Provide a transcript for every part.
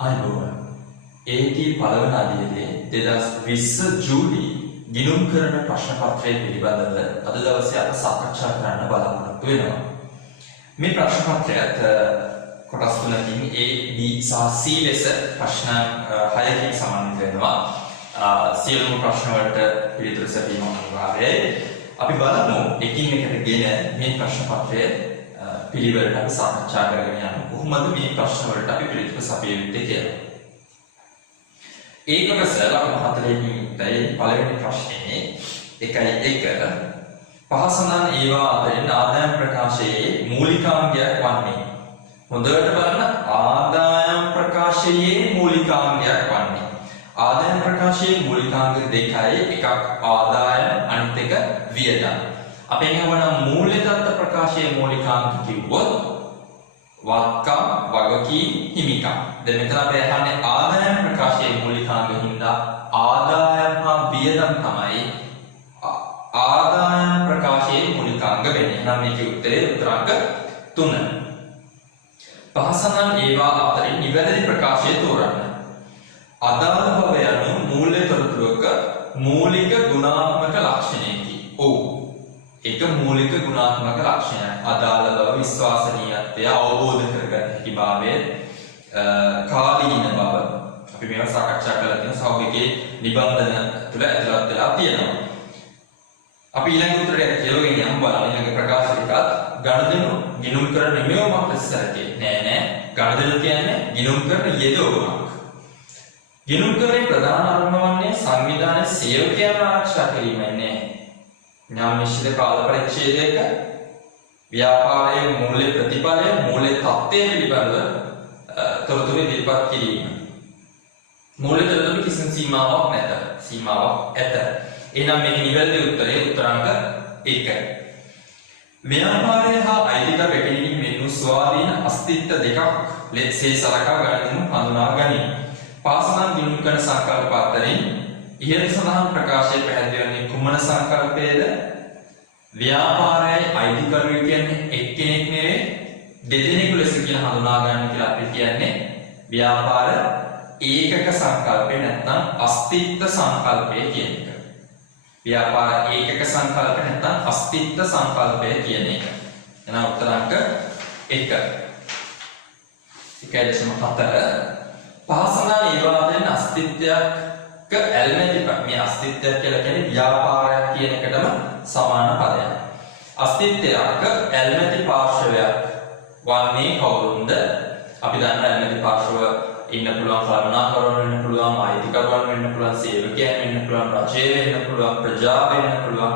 අයිබෝවන් ඒකී පළවන අදියරේ 2020 ජූලි ගිණුම් කරන ප්‍රශ්න පත්‍රය පිළිබඳව අද දවසේ අප සාකච්ඡා කරන්න බලාපොරොත්තු වෙනවා. මේ ප්‍රශ්න පත්‍රයත් කොටස් තුනකින් A, B සහ C ලෙස ප්‍රශ්න 6කින් සමන්විත වෙනවා. සියලුම ප්‍රශ්න වලට පිළිතුරු සැපීම අනිවාර්යයි. අපි බලමු එකින් එකට ගෙන මේ ප්‍රශ්න පත්‍රය පිළිවෙලට අපි සාකච්ඡා කරගෙන යනවා. කොහොමද මේ ප්‍රශ්න වලට අපි පිළිතුරු සපිය යුත්තේ කියලා. ඒක කොටස ලකුණු 4කින් යුක්තයි. පළවෙනි ප්‍රශ්නේ 1.1 පහසනන් ඒවා අතරින් ආදායම් ප්‍රකාශයේ මූලිකාංගයක් වන්නේ. හොඳට බලන්න ආදායම් ප්‍රකාශයේ මූලිකාංගයක් වන්නේ. ආදායම් ප්‍රකාශයේ මූලිකාංග දෙකයි. එකක් ආදායම් අනිත් එක වියදම්. අපෙන් හවනම් මූල්‍ය තත්ත්ව ප්‍රකාශයේ මූලිකාංග කිව්වොත් වක්කම් වගකීම් හිමිකම්. දැන් මෙතන අපි අහන්නේ ආදායම් ප්‍රකාශයේ මූලිකාංග හින්දා ආදායම් හා වියදම් තමයි ආදායම් ප්‍රකාශයේ මූලිකාංග වෙන්නේ. එහෙනම් මේකේ උත්තරේ උත්තරාංග 3. පහසනම් ඒවා අතරින් නිවැරදි ප්‍රකාශය තෝරන්න. අදාළ බව යනු මූල්‍ය තොරතුරක මූලික ගුණාත්මක ලක්ෂණයකි. ඔව්. ඒක මූලික ගුණාත්මක ලක්ෂණයක්. අදාළ බව, විශ්වාසනීයත්වය, අවබෝධ කරගත හැකි භාවය, කාලීන බව. අපි මේවා සාකච්ඡා කරලා තියෙනවා. සෞඛ්‍යයේ නිබන්ධන තුළ ඇතුළත් වෙලා තියෙනවා. අපි ඊළඟ උත්තරයට කියවගෙන යමු බලන්න. ඊළඟ ප්‍රකාශ ටිකත් ගණදෙනු ගිණුම් කරන නියමයක් ලෙසයි. නෑ. ගණදෙනු කියන්නේ ගිණුම් කරන යෙදවීමක්. ගිණුම් කරේ ප්‍රධාන අරමුණ වන්නේ සංවිධානයේ සේවකයන් ආරක්ෂා කිරීමයි නේ. ඥාන නිශ්චිත කාල පරිච්ඡේදයක ව්‍යාපාරයේ මූල්‍ය ප්‍රතිඵලය මූල්‍ය තත්ත්වය පිළිබඳව තොරතුරු ඉදිරිපත් කිරීම. මූල්‍ය තොරතුරු කිසිම සීමාවක් නැත. සීමාවක් ඇත. එහෙනම් මේකේ නිවැරදි උත්තරය උත්තරාංග 1. ව්‍යාපාරය හා අයිතිකර රැකීමෙන් මෙන්නු ස්වාධීන අස්තිත්ව දෙකක් ලෙසේ සලකා ගනිමු හඳුනා ගනිමු. පාසනන් ගිණුම් කරන සංකල්ප අතරින් ඉහළ සඳහන් ප්‍රකාශයේ පැහැදිලි වන්නේ කුමන සංකල්පයේද? ව්‍යාපාරයයි අයිතිකරුවෙක් කියන්නේ එක්කෙනෙක් නෙවෙයි දෙදෙනෙකු ලෙස කියලා හඳුනා ගන්න කියලා අපි කියන්නේ ව්‍යාපාර ඒකක සංකල්පේ නැත්නම් අස්තිත්ව සංකල්පය කියන එක. ව්‍යාපාර ඒකක සංකල්ප නැත්නම් අස්තිත්ව සංකල්පය කියන එක. එහෙනම් උත්තරාංක 1. 1.4 පහසනා ඒවාදෙන් අස්තිත්වයක් ඇල්මැති මේ අස්තිත්වයක් කියලා කියන්නේ ව්‍යාපාරයක් කියන එකටම සමාන පදයක්. අස්තිත්වයක ඇල්මැති පාර්ශවයක් වන්නේ කවුරුන්ද? අපි දන්නා ඇල්මැති පාර්ශව ඉන්න පුළුවන් කළමනාකරුවන් වෙන්න පුළුවන්, අයිතිකරුවන් වෙන්න පුළුවන්, සේවකයන් වෙන්න පුළුවන්, රජය වෙන්න පුළුවන්, ප්‍රජාව වෙන්න පුළුවන්,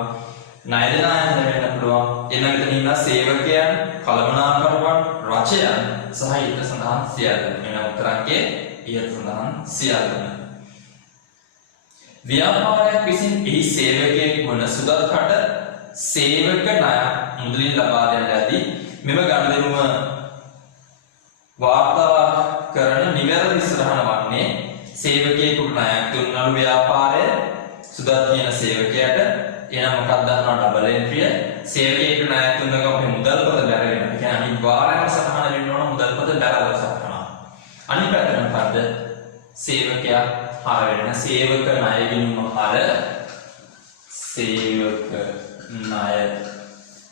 ණය දෙන අය වෙන්න පුළුවන්. ඊළඟට ඉන්න සේවකයන්, කළමනාකරුවන්, රජයන් සහ ඊට සඳහන් සියල්ලම. එන උත්තරාංගයේ ඊට සඳහන් සියල්ලම. ව්‍යාපාරයක් විසින් එහි සේවකයෙකු වන සුදත්කට සේවක ණයක් මුදලින් ලබා දෙන ලදී. මෙම ගනුදෙනුව වාර්තා කරන නිවැරදි ඉස්සරහන වන්නේ සේවකයෙකුට ණයක් දුන්නලු ව්‍යාපාරය සුදත් කියන සේවකයාට. එහෙනම් මොකක්ද දන්නවා? ඩබල් එන්ට්‍රිය. සේවකයෙකුට ණයක් දුන්න ගමන් මුදල්පත බැර වෙනවා. ඒ කියන්නේ අනිවාර්යයෙන්ම සටහන වෙන්න ඕන මුදල්පත බැරලා සටහන. අනිත් පැත්තට මොකද්ද? සේවකයා හර වෙන සේවක ණය ගිණුම හර සේවක ණය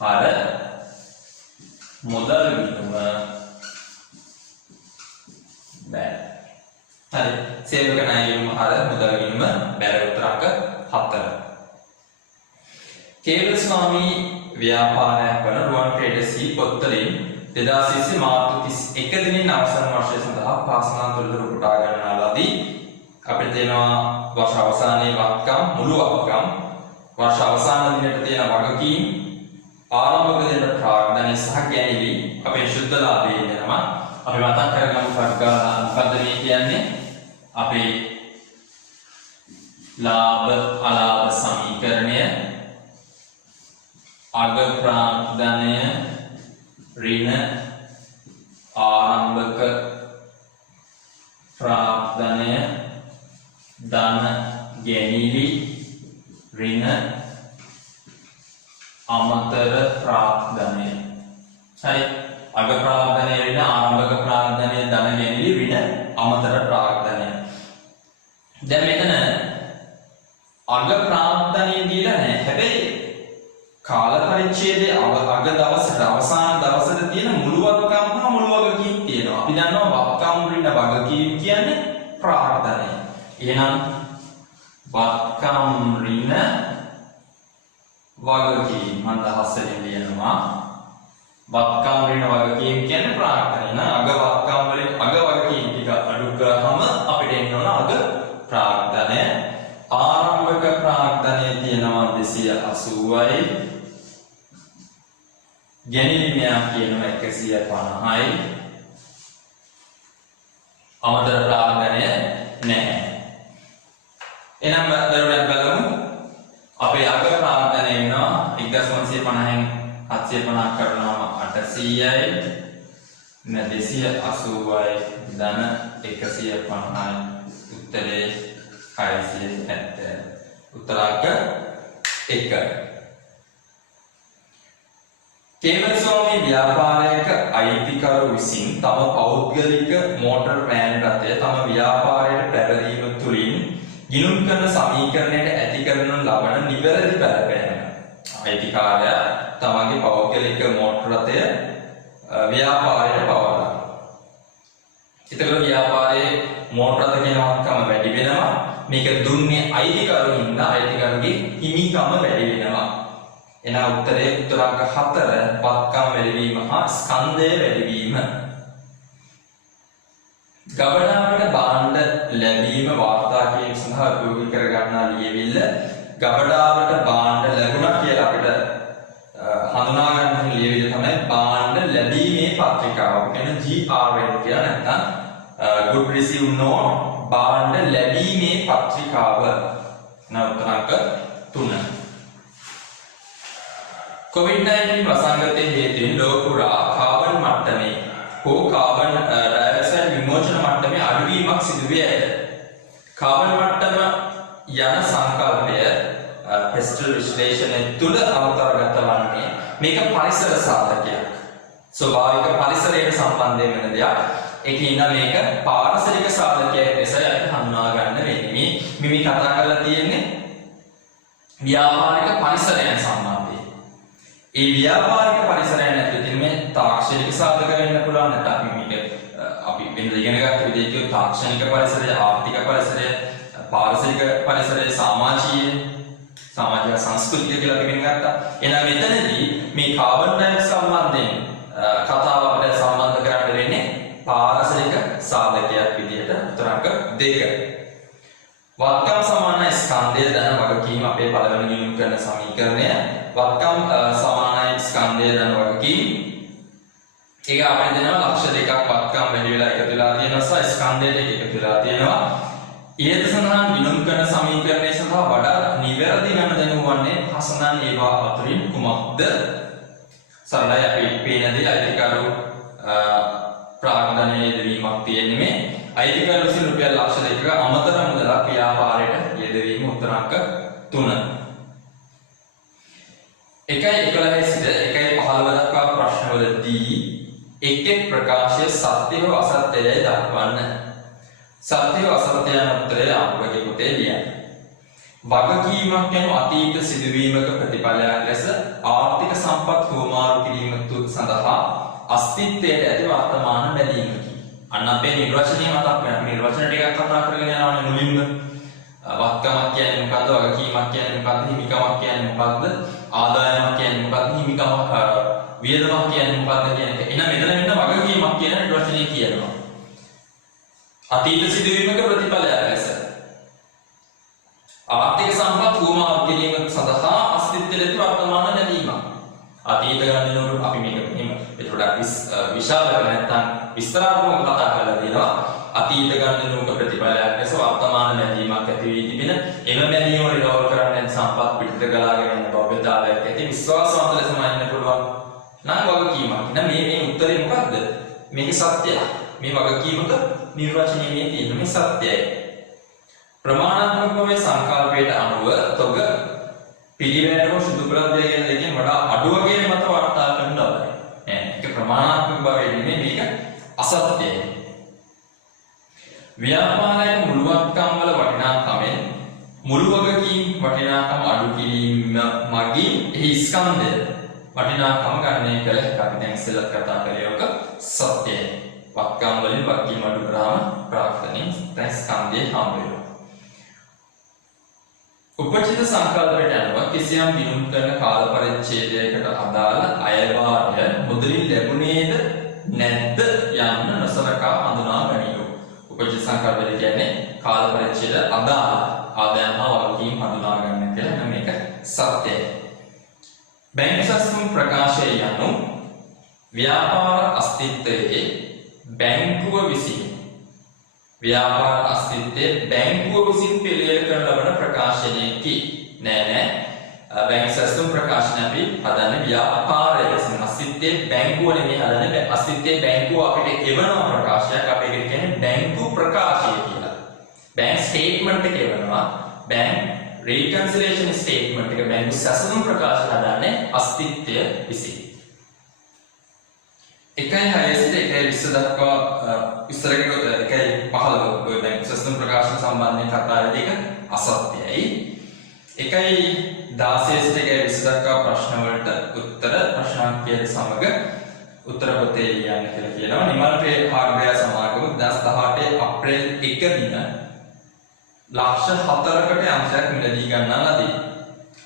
හර මුදල් ගිණුම බැර. හරි. සේවක ණය ගිණුම හර මුදල් ගිණුම බැර. උත්තරාංග 4. කේවල ස්වාමී ව්‍යාපාරයක් වන රුවන් ට්‍රේඩර්ස් පොත්වලින් 2020 මාර්තු 31 දිනින් අවසන් වර්ෂය සඳහා පාසනන් තොරතුරු කොටා ගන්නාලාදී අපිට තියෙනවා වර්ෂ අවසානයේ වක්කම් මුළු වක්කම්, වර්ෂ අවසාන දිනට තියෙන වගකීම්, ආරම්භක දින ප්‍රාග්ධනය සහ ගැනීම අපේ ශුද්ධ ලාභය වෙනවා. අපි මතක් කරගමු ප්‍රගාන මොකද්ද මේ කියන්නේ? අපේ ලාභ අලාභ සමීකරණය අග ප්‍රාග්ධනය ඍණ ආරම්භක ප්‍රාග්ධනය ධන ගැනීමි ඍණ අමතර ප්‍රාග්ධනය. හරි. අග ප්‍රාග්ධනය ඍණ ආරම්භක ප්‍රාග්ධනය ධන ගැනීමි ඍණ අමතර ප්‍රාග්ධනය. දැන් මෙතන අග ප්‍රාග්ධනය දීලා නැහැ. හැබැයි කාල පරිච්ඡේදයේ අග දවසට අවසාන දවසට තියෙන මුළු වත්කම් හා මුළු වගකීම් තියෙනවා. අපි දන්නවා වත්කම් ඍණ වගකීම් කියන්නේ ප්‍රාග්ධනය. එහෙනම් වත්කම් ඍණ වගකීම් මම දහසෙන් ලියනවා. වත්කම් ඍණ වගකීම් කියන්නේ ප්‍රාග්ධනය. නම් අග වත්කම් වලින් අග වගකීම් ටික අඩු කරාම අපිට එන්න ඕන අග ප්‍රාග්ධනය. ආරම්භක ප්‍රාග්ධනය තියෙනවා 280යි. ගැනීමයක් කියනවා 150යි. අමතර ප්‍රාග්ධනය නැහැ. එහෙනම් දරුවනේ බලමු. අපේ අග ප්‍රාග්ධනය වෙනවා 1950න් 750 කරනවාම 800යි. 280යි ධන 150යි. උත්තරේ 670. උත්තරාංක 1. කේවල ස්වාමී ව්‍යාපාරයක අයිතිකරු විසින් තම පෞද්ගලික මෝටර් වෑන් රථය තම ව්‍යාපාරයට පැවරීම තුළින් ගිණුම් කරන සමීකරණයට ඇති කරනු ලබන නිවැරදි බලපෑම. අයිතිකාරයා තමගේ පෞද්ගලික මෝටර් රථය ව්‍යාපාරයට පවරනවා. ඒතකොට ව්‍යාපාරයේ මෝටර් රථ ගෙනවත්කම වැඩි වෙනවා. මේක දුන්නේ අයිතිකරු හින්දා අයිතිකරුගේ හිමිකම වැඩි වෙනවා. එනා උත්තරේ උත්තරාංක 4 වත්කම් වැඩිවීම හා ස්කන්ධය වැඩිවීම. ගබඩාවට භාණ්ඩ ලැබීම වාර්තා කිරීම සඳහා උපයෝගී කර ගන්නා ලියවිල්ල ගබඩාවට භාණ්ඩ ලැබුණා කියලා අපිට හඳුනා ගන්න ලියවිල්ල තමයි භාණ්ඩ ලැබීමේ පත්‍රිකාව. එන GRN කියලා නැත්නම් good receive note භාණ්ඩ ලැබීමේ පත්‍රිකාව. උත්තරාංක 3. COVID-19 වසංගතයේ හේතුවෙන් ලෝක පුරා කාබන් මට්ටමේ හෝ කාබන් ඩයොක්සයිඩ් විමෝචන මට්ටමේ අඩුවීමක් සිදු වී ඇත. කාබන් මට්ටම යන සංකල්පය පෙස්ටල් විශ්ලේෂණය තුළ අවතරගත වන්නේ මේක පරිසර සාධකයක්. ස්වභාවික පරිසරයට සම්බන්ධ වෙන දෙයක්. ඒකින් මේක පාරිසරික සාධකයක් ලෙස අපි හඳුනා ගන්න වෙන්නේ. මේ කතා කරලා තියෙන්නේ ව්‍යාපාරික පරිසරයන් සම්බන්ධයෙන්. ඒ ව්‍යාපාරික පරිසරයන් ඇතුළත මේ තාක්ෂණික සාධක වෙන්න පුළුවන්. නැත්නම් අපි වෙනද ඉගෙන ගත්ත විදිහට තාක්ෂණික පරිසරය, ආර්ථික පරිසරය, පාරිසරික පරිසරය, සමාජීය සංස්කෘතික කියලා අපි ඉගෙන ගත්තා. එහෙනම් මෙතනදී මේ කාබන් ඩයොක්සයිඩ් සම්බන්ධයෙන් කතාව අපිට සම්බන්ධ කරන්න වෙන්නේ පාරිසරික සාධකයක් විදිහට උත්තරාංක 2. වත්කම් සමානයි ස්කන්ධය ධන වගකීම අපේ පළවෙනි ගිණුම් කරන සමීකරණය. වත්කම් සමානයි ස්කන්ධය ධන වගකීම. ඒක අපෙන් දෙනවා ලක්ෂ දෙකක් වත්කම් වැඩි වෙලා එකතු වෙලා තියෙනවා සහ ස්කන්ධයට එකතු වෙලා තියෙනවා. ඊට සඳහන් ගිණුම් කරන සමීකරණය සඳහා වඩා නිවැරදි ගණන දැනුවන්නේ හසනන් ඒවා අතරින් කුමක්ද? සරලයි අපි පේන දේ අයිතිකරු ප්‍රාග්ධනයේ යෙදවීමක් තියෙන්නේ මේ අයිතිකරු විසින් රුපියල් ලක්ෂ දෙකක අමතර මුදලක් ව්‍යාපාරයට යෙදවීම. උත්තරාංක 3. 1.11 සිට 1.15 දක්වා ප්‍රශ්නවලදී එක් ප්‍රකාශය සත්‍ය හෝ අසත්‍යයි දක්වන්න. සත්‍ය හෝ අසත්‍ය යන උත්තරය අංකයේ පොතේ ලියන්න. වගකීමක් යන අතීත සිදුවීමක ප්‍රතිඵලයක් ලෙස ආර්ථික සම්පත් හුවමාරු කිරීම සඳහා අස්තිත්වයට ඇති වර්තමාන බැලීමකි. අන්න අපේ නිර්වචනය මතක් වෙනවා. නිර්වචන ටිකක් කතා කරගෙන යනවානේ මුලින්ම. වත්කමක් කියන්නේ මොකද්ද? වගකීමක් කියන්නේ මොකද්ද? හිමිකමක් කියන්නේ මොකද්ද? ආදායමක් කියන්නේ මොකද්ද? හිමිකමක් වියදමක් කියන්නේ මොකද්ද කියන එක. එහෙනම් මෙතන මෙන්න වගකීමක් කියන නිර්වචනය කියනවා. අතීත සිදුවීමක ප්‍රතිඵලයක් ලෙස ආර්ථික සම්පත් හුවමාරු කිරීම සඳහා අස්තිත්වයට ඇති වර්තමාන බැලීමක්. අතීත ගණනවල අපි මේක මෙහෙම ඒකට විශාල නැත්නම් විස්තරාත්මකව කතා කරලා දෙනවා. අතීත ගණනවක ප්‍රතිඵලයක් ලෙස වර්තමාන බැලීමක් ඇති වී තිබෙන එම බැලීම රිවෝල්ව් කරන්නේ සම්පත් පිටත ගලාගෙන යන බවදාලයක් ඇති විශ්වාසවන්ත ලෙසම ඉන්න පුළුවන් නම් වගකීමක්. එහෙනම් මේ උත්තරේ මොකද්ද? මේක සත්‍යය. මේ වගකීමක නිර්වචනයේ තියෙන මේ සත්‍යයයි. ප්‍රමාණාත්මකව සංකල්පයට අනුව තොග පිළිවෙලව සුදු බලද්දේ කියන දෙකෙන් වඩා අඩු වගේ මත වාර්තා කරන්න ලබයි. ඒක ප්‍රමාණාත්මක බව නෙමෙයි මේක අසත්‍යයි. ව්‍යාපාරයේ මුළුවත්කම් වල වටිනාකමෙන් මුළු වගකීම් වටිනාකම අඩු කිරීම මගින් එහි ස්කන්ධය වටිනාකම ගණනය කළ හැකි. අපි දැන් ඉස්සෙල්ලා කතා කළේ ඔක සත්‍යයි. වත්කම් වලින් වගකීම් අඩු කරාම ප්‍රාර්ථනීය දැන් ස්කන්ධය හම්බ වෙනවා. උපචිත සංකල්පයට අනුව කිසියම් දිනුම් කරන කාල පරිච්ඡේදයකට අදාළ අයවාරය මුදලින් ලැබුණේද නැද්ද යන්න නොසලකා හඳුනා ගනිමු. උපචිත සංකල්පය කියන්නේ කාල පරිච්ඡේද අදාළ ආදායම වගකීම් හඳුනා ගන්න කියලා මේක සත්‍යයි. බැංකු සස්තුම් ප්‍රකාශය යනු ව්‍යාපාර අස්තිත්වයේ බැංකුව විසින් ව්‍යාපාර අස්තිත්වයේ බැංකුව විසින් පිළියෙල කරන ලබන ප්‍රකාශනයකි. නෑ බැංකු සස්තුම් ප්‍රකාශන අපි හදන්නේ ව්‍යාපාරය විසින්. අස්තිත්වයේ බැංකුව නෙමෙයි හදන්නේ. අස්තිත්වයේ බැංකුව අපිට එවනවා ප්‍රකාශයක්. අපි ඒක කියන්නේ බැංකු ප්‍රකාශය කියලා. බැංක් ස්ටේට්මන්ට් එක එවනවා. බැංක් රීකන්සිලියේෂන් ස්ටේට්මන්ට් එක බැංකු සස්තුම් ප්‍රකාශය හදන්නේ අස්තිත්වය විසින්. 1.6 සිට 1.20 දක්වා විස්තර කරනකොට 1.15 ඔය බැංකු සස්තුම් ප්‍රකාශන සම්බන්ධයෙන් කතා වෙන්නේ ඒක අසත්‍යයි. 1.16 සිට 1.20 දක්වා ප්‍රශ්න වලට උත්තර ප්‍රශ්නාංකය සමග උත්තර පොතේ ලියන්න කියලා කියනවා. නිමල් ප්‍රේහාර්බය සමාගම 2018 අප්‍රේල් 1 දින ලක්ෂ 4කට යන්ත්‍රයක් මිලදී ගන්නා ලදී.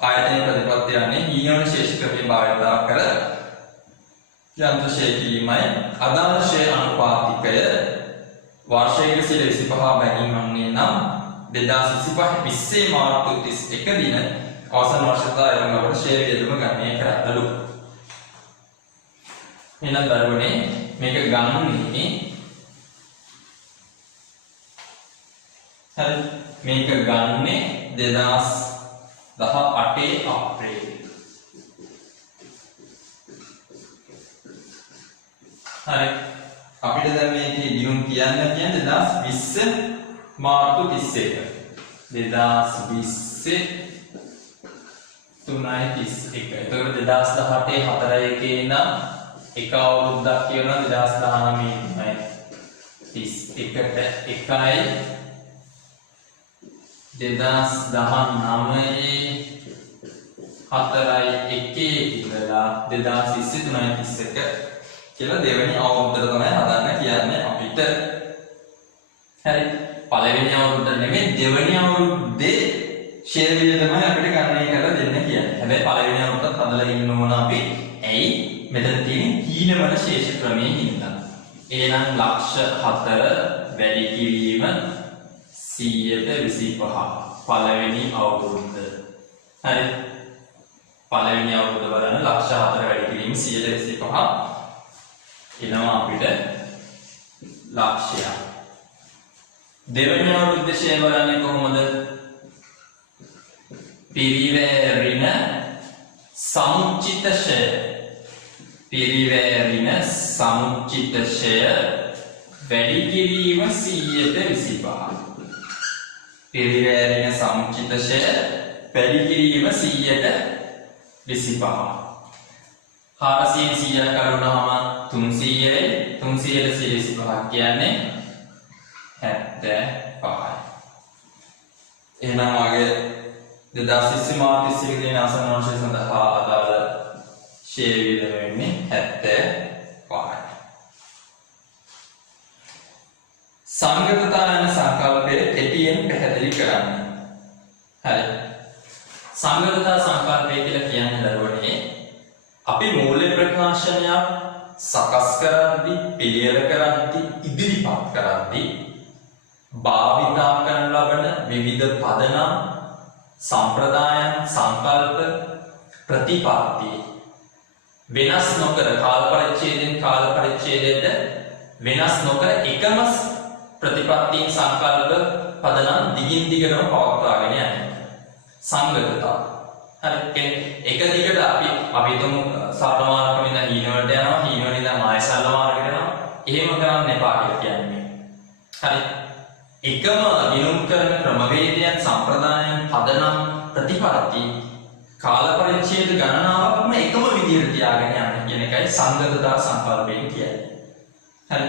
ආයතන ප්‍රතිපත්ති යන්නේ ඊයන ශේෂ ක්‍රමයෙන් භාවිතා කර යන්ත්‍ර ශේ කිරීමයි. අදාළ ශේ අනුපාතිකය වාර්ෂික සිට 25 බැගින් වන්නේ නම් 2025 මාර්තු 31 දින අවසන් වර්ෂතා ආරම්භවට ශේ වියදම ගණනය කරන්නලු. එහෙනම් දරුවනේ මේක ගන්නේ හරි මේක ගන්නේ 2018 අප්‍රේල්. හරි අපිට දැන් මේකේ දිනුම් කියන්න කියන්නේ 2020 මාර්තු 31. 2020 3.31. එතකොට 2018 4.1 නම් එක අවුරුද්දක් කියනවා 2019 31ට 1යි 2019 ඉඳලා 2023 කියලා දෙවෙනි අවුරුද්දට තමයි හදන්න කියන්නේ අපිට. හරි පළවෙනි අවුරුද්ද නෙමෙයි දෙවෙනි අවුරුද්දේ ෂෙයා වියදමයි අපිට ගණනය කරලා දෙන්න කියන්නේ. හැබැයි පළවෙනි අවුරුද්දත් හදලා ඉන්න ඕන අපි. ඇයි? මෙතන තියෙන හීනවල ශේෂ ක්‍රමයේ හින්දා. එහෙනම් ලක්ෂ 4 වැඩි කිරීම 125 පළවෙනි අවුරුද්ද. හරි පළවෙනි අවුරුද්ද බලන්න ලක්ෂ 4 වැඩි කිරීම 125 එනවා අපිට ලක්ෂයක්. දෙවෙනි අවුරුද්ද ෂේ බලන්නේ කොහොමද? පිරිවැරින සමුච්චිත ෂය. පිරිවැරින සමුච්චිත ෂය වැඩි කිරීම 125. පිරිවැරින සමුච්චිත ෂය වැඩි කිරීම 125. 400 100ක් කරුණාම 300යි 300ට 125ක් කියන්නේ 75යි. එහෙනම් ආගේ 2020 මාර්තු 31 දින ආසන්න වර්ෂය සඳහා අදාළ ෂේ වියදම වෙන්නේ 75යි. සංගතතා යන සංකල්පය කෙටියෙන් පැහැදිලි කරන්න. හරි. සංගතතා සංකල්පය කියලා කියන්නේ දරුවනේ අපි මූල්‍ය ප්‍රකාශනයක් සකස් කරද්දී පිළියෙල කරද්දී ඉදිරිපත් කරද්දී භාවිතා කරන ලබන විවිධ පදනම් සම්ප්‍රදායන් සංකල්ප ප්‍රතිපත්ති වෙනස් නොකර කාල පරිච්ඡේදයෙන් කාල පරිච්ඡේදයට වෙනස් නොකර එකම ප්‍රතිපත්තීන් සංකල්ප පදනම් දිගින් දිගටම පවත්වාගෙන යන්නේ සංගතතා. හරි එක දිගට අපි හිතමු සරල මාර්ගයෙන් ඉඳන් හීන වලට යනවා හීන වලින් ඉඳන් ආය සරල මාර්ගයට යනවා. එහෙම කරන්න එපා කියලා කියන්නේ. හරි එකම දිනුම් කරන ක්‍රමවේදයන් සම්ප්‍රදායන් පදනම් ප්‍රතිපත්ති කාල පරිච්ඡේද ගණනාවක්ම එකම විදිහට තියාගෙන යන්න කියන එකයි සංගතතා සංකල්පයෙන් කියන්නේ. හරි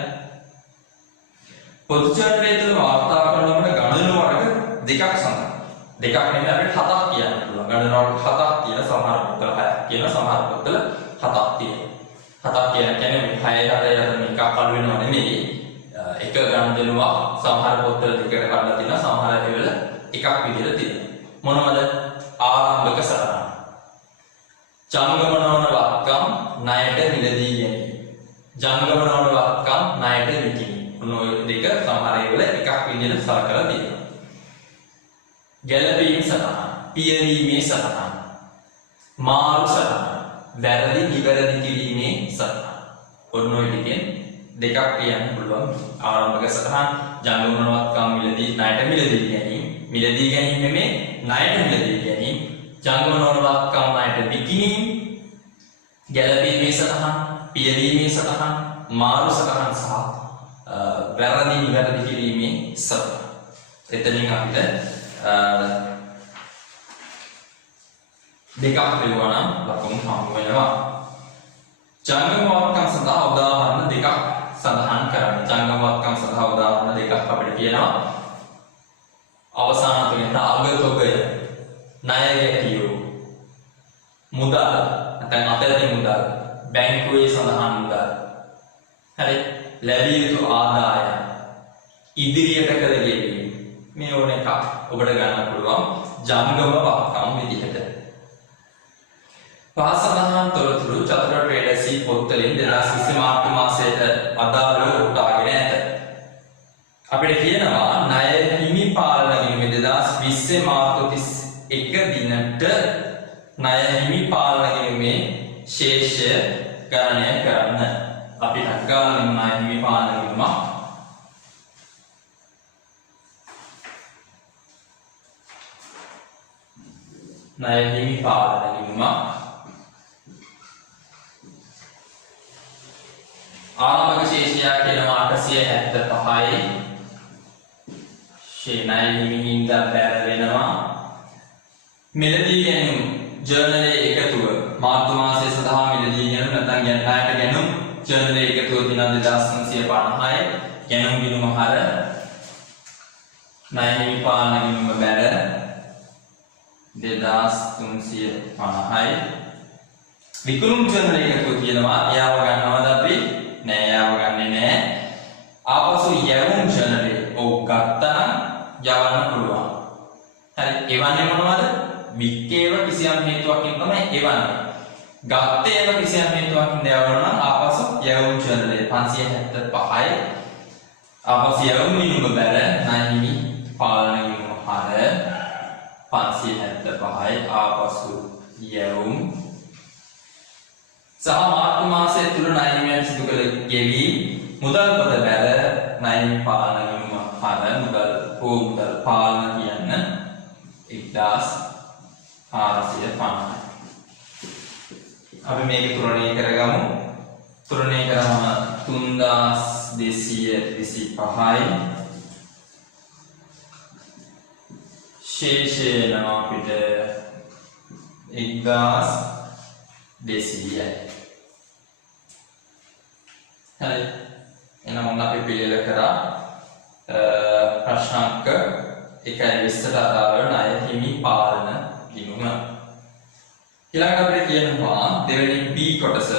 පොදු ජර්නලය තුළ වාර්තා කරන ලබන ගණන වර්ග දෙකක් සඳහන්. දෙකක් නෙමෙයි අපිට හතක් කියන්න පුළුවන්. ගණන වර්ග හතක් තියෙන සමහර පොත්වල හයක් කියන සමහර පොත්වල හතක් තියෙනවා. හතක් කියන්නේ මේ 6 8 මේක අකල් වෙනව නෙමෙයි. එක ගණදෙනුවක් සමහර පොත්වල දෙකට කඩලා තියෙනවා. සමහර ඒවල එකක් විදිහට තියෙනවා. මොනවද? ආරම්භක සටහන. ජංගමනවන වත්කම් ණයට මිලදී ගැනීම. ජංගමනවන වත්කම් ණයට විකිණීම. ඔන්න ඔය දෙක සමහර ඒවල එකක් විදිහට සලකලා තියෙනවා. ගැළපීම් සටහන, පියවීමේ සටහන, මාරු සටහන, වැරදි නිවැරදි කිරීමේ සටහන. ඔන්න ඔය ටිකෙන් දෙකක් කියන්න පුළුවන්. ආරම්භක සටහන්, ජංගමනවන වත්කම් මිලදී ණයට මිලදී ගැනීම. මිලදී ගැනීම නෙමෙයි ණයට මිලදී ගැනීම. ජංගමනවන වත්කම් ණයට විකිණීම. ගැළපීමේ සටහන්, පියවීමේ සටහන්, මාරු සටහන් සහ වැරදි නිවැරදි කිරීමේ සටහන්. එතනින් අපිට දෙකක් ලැබුවා නම් ලකුණු හමු වෙනවා. ජංගම වත්කම් සඳහා උදාහරණ දෙකක් සඳහන් කරන්න. ජංගම වත්කම් සඳහා උදාහරණ දෙකක් අපිට කියනවා. අවසාන තුනෙන් අගතොගය, ණය ගැටියෝ, මුදල් නැත්නම් අතලති මුදල්, බැංකුවේ සඳහන් මුදල්. හරි. ලැබිය යුතු ආදායම, ඉදිරියට කළ ගෙවීම. මේ ඕන එකක් ඔබට ගන්න පුළුවන් ජංගම වත්කම් විදිහට. පහසඳහන් තොරතුරු චතුර ට්‍රේඩර්සී පොත්වලින් 2020 මාර්තු මාසයට අදාළව උටාගෙන ඇත. අපිට කියනවා ණය හිමි පාලන ගිණුම 2020 මාර්තු 31 දිනට ණය හිමි පාලන ගිණුමේ ශේෂය ගණනය කරන්න. අපි ගන්න ණය හිමි පාලන ගිණුම ණය හිමි පාලන ගිණුම ආරම්භක ශේෂය කියනවා 875යි. ණය හිමි හින්දා බැර වෙනවා. මිලදී ගැනීම ජර්නලයේ එකතුව මාර්තු මාසයේ සඳහා මිලදී ගැනීම නැත්නම් ණයට ගැනීම ජර්නලයේ එකතුව දින 2350යි. ගැනීම ගිණුම හර ණය හිමි පාලන ගිණුම බැර 2350යි. විකුණුම් ජර්නලයේ එකතුව කියනවා එයාව ගන්නවද අපි? නෑ, එයාව ගන්නෙ නෑ. ආපසු යවුම් ජර්නලයේ ඔව් ගත්තා යවන්න පුළුවන්. හරි. එවන්නේ මොනවද? වික්කේව කිසියම් හේතුවකින් තමයි එවන්නේ. ගත්තේව කිසියම් හේතුවකින් යවනවා නම් ආපසු යවුම් ජර්නලයේ 575යි. ආපසු යවුම් ගිණුම බැර ණය හිමි පාලන ගිණුම හර 575යි. ආපසු යවුම් සහ මාර්තු මාසයේ තුල ණය හිමියන් සිදු කළ ගෙවීම් මුදල් පොත බැර ණය හිමි පාලන ගිණුම හර මුදල් පාලන කියන්න 1450යි. අපි මේක තුරණය කරගමු. තුරණය කරාම 3225යි. ශේෂය නම් අපිට 1200යි. හරි. එහෙනම් ඔන්න අපි පිළියෙල කරා ප්‍රශ්නාංක 1.20ට අදාළව ණය හිමි පාලන ගිණුම. ඊළඟට අපිට කියනවා දෙවෙනි B කොටස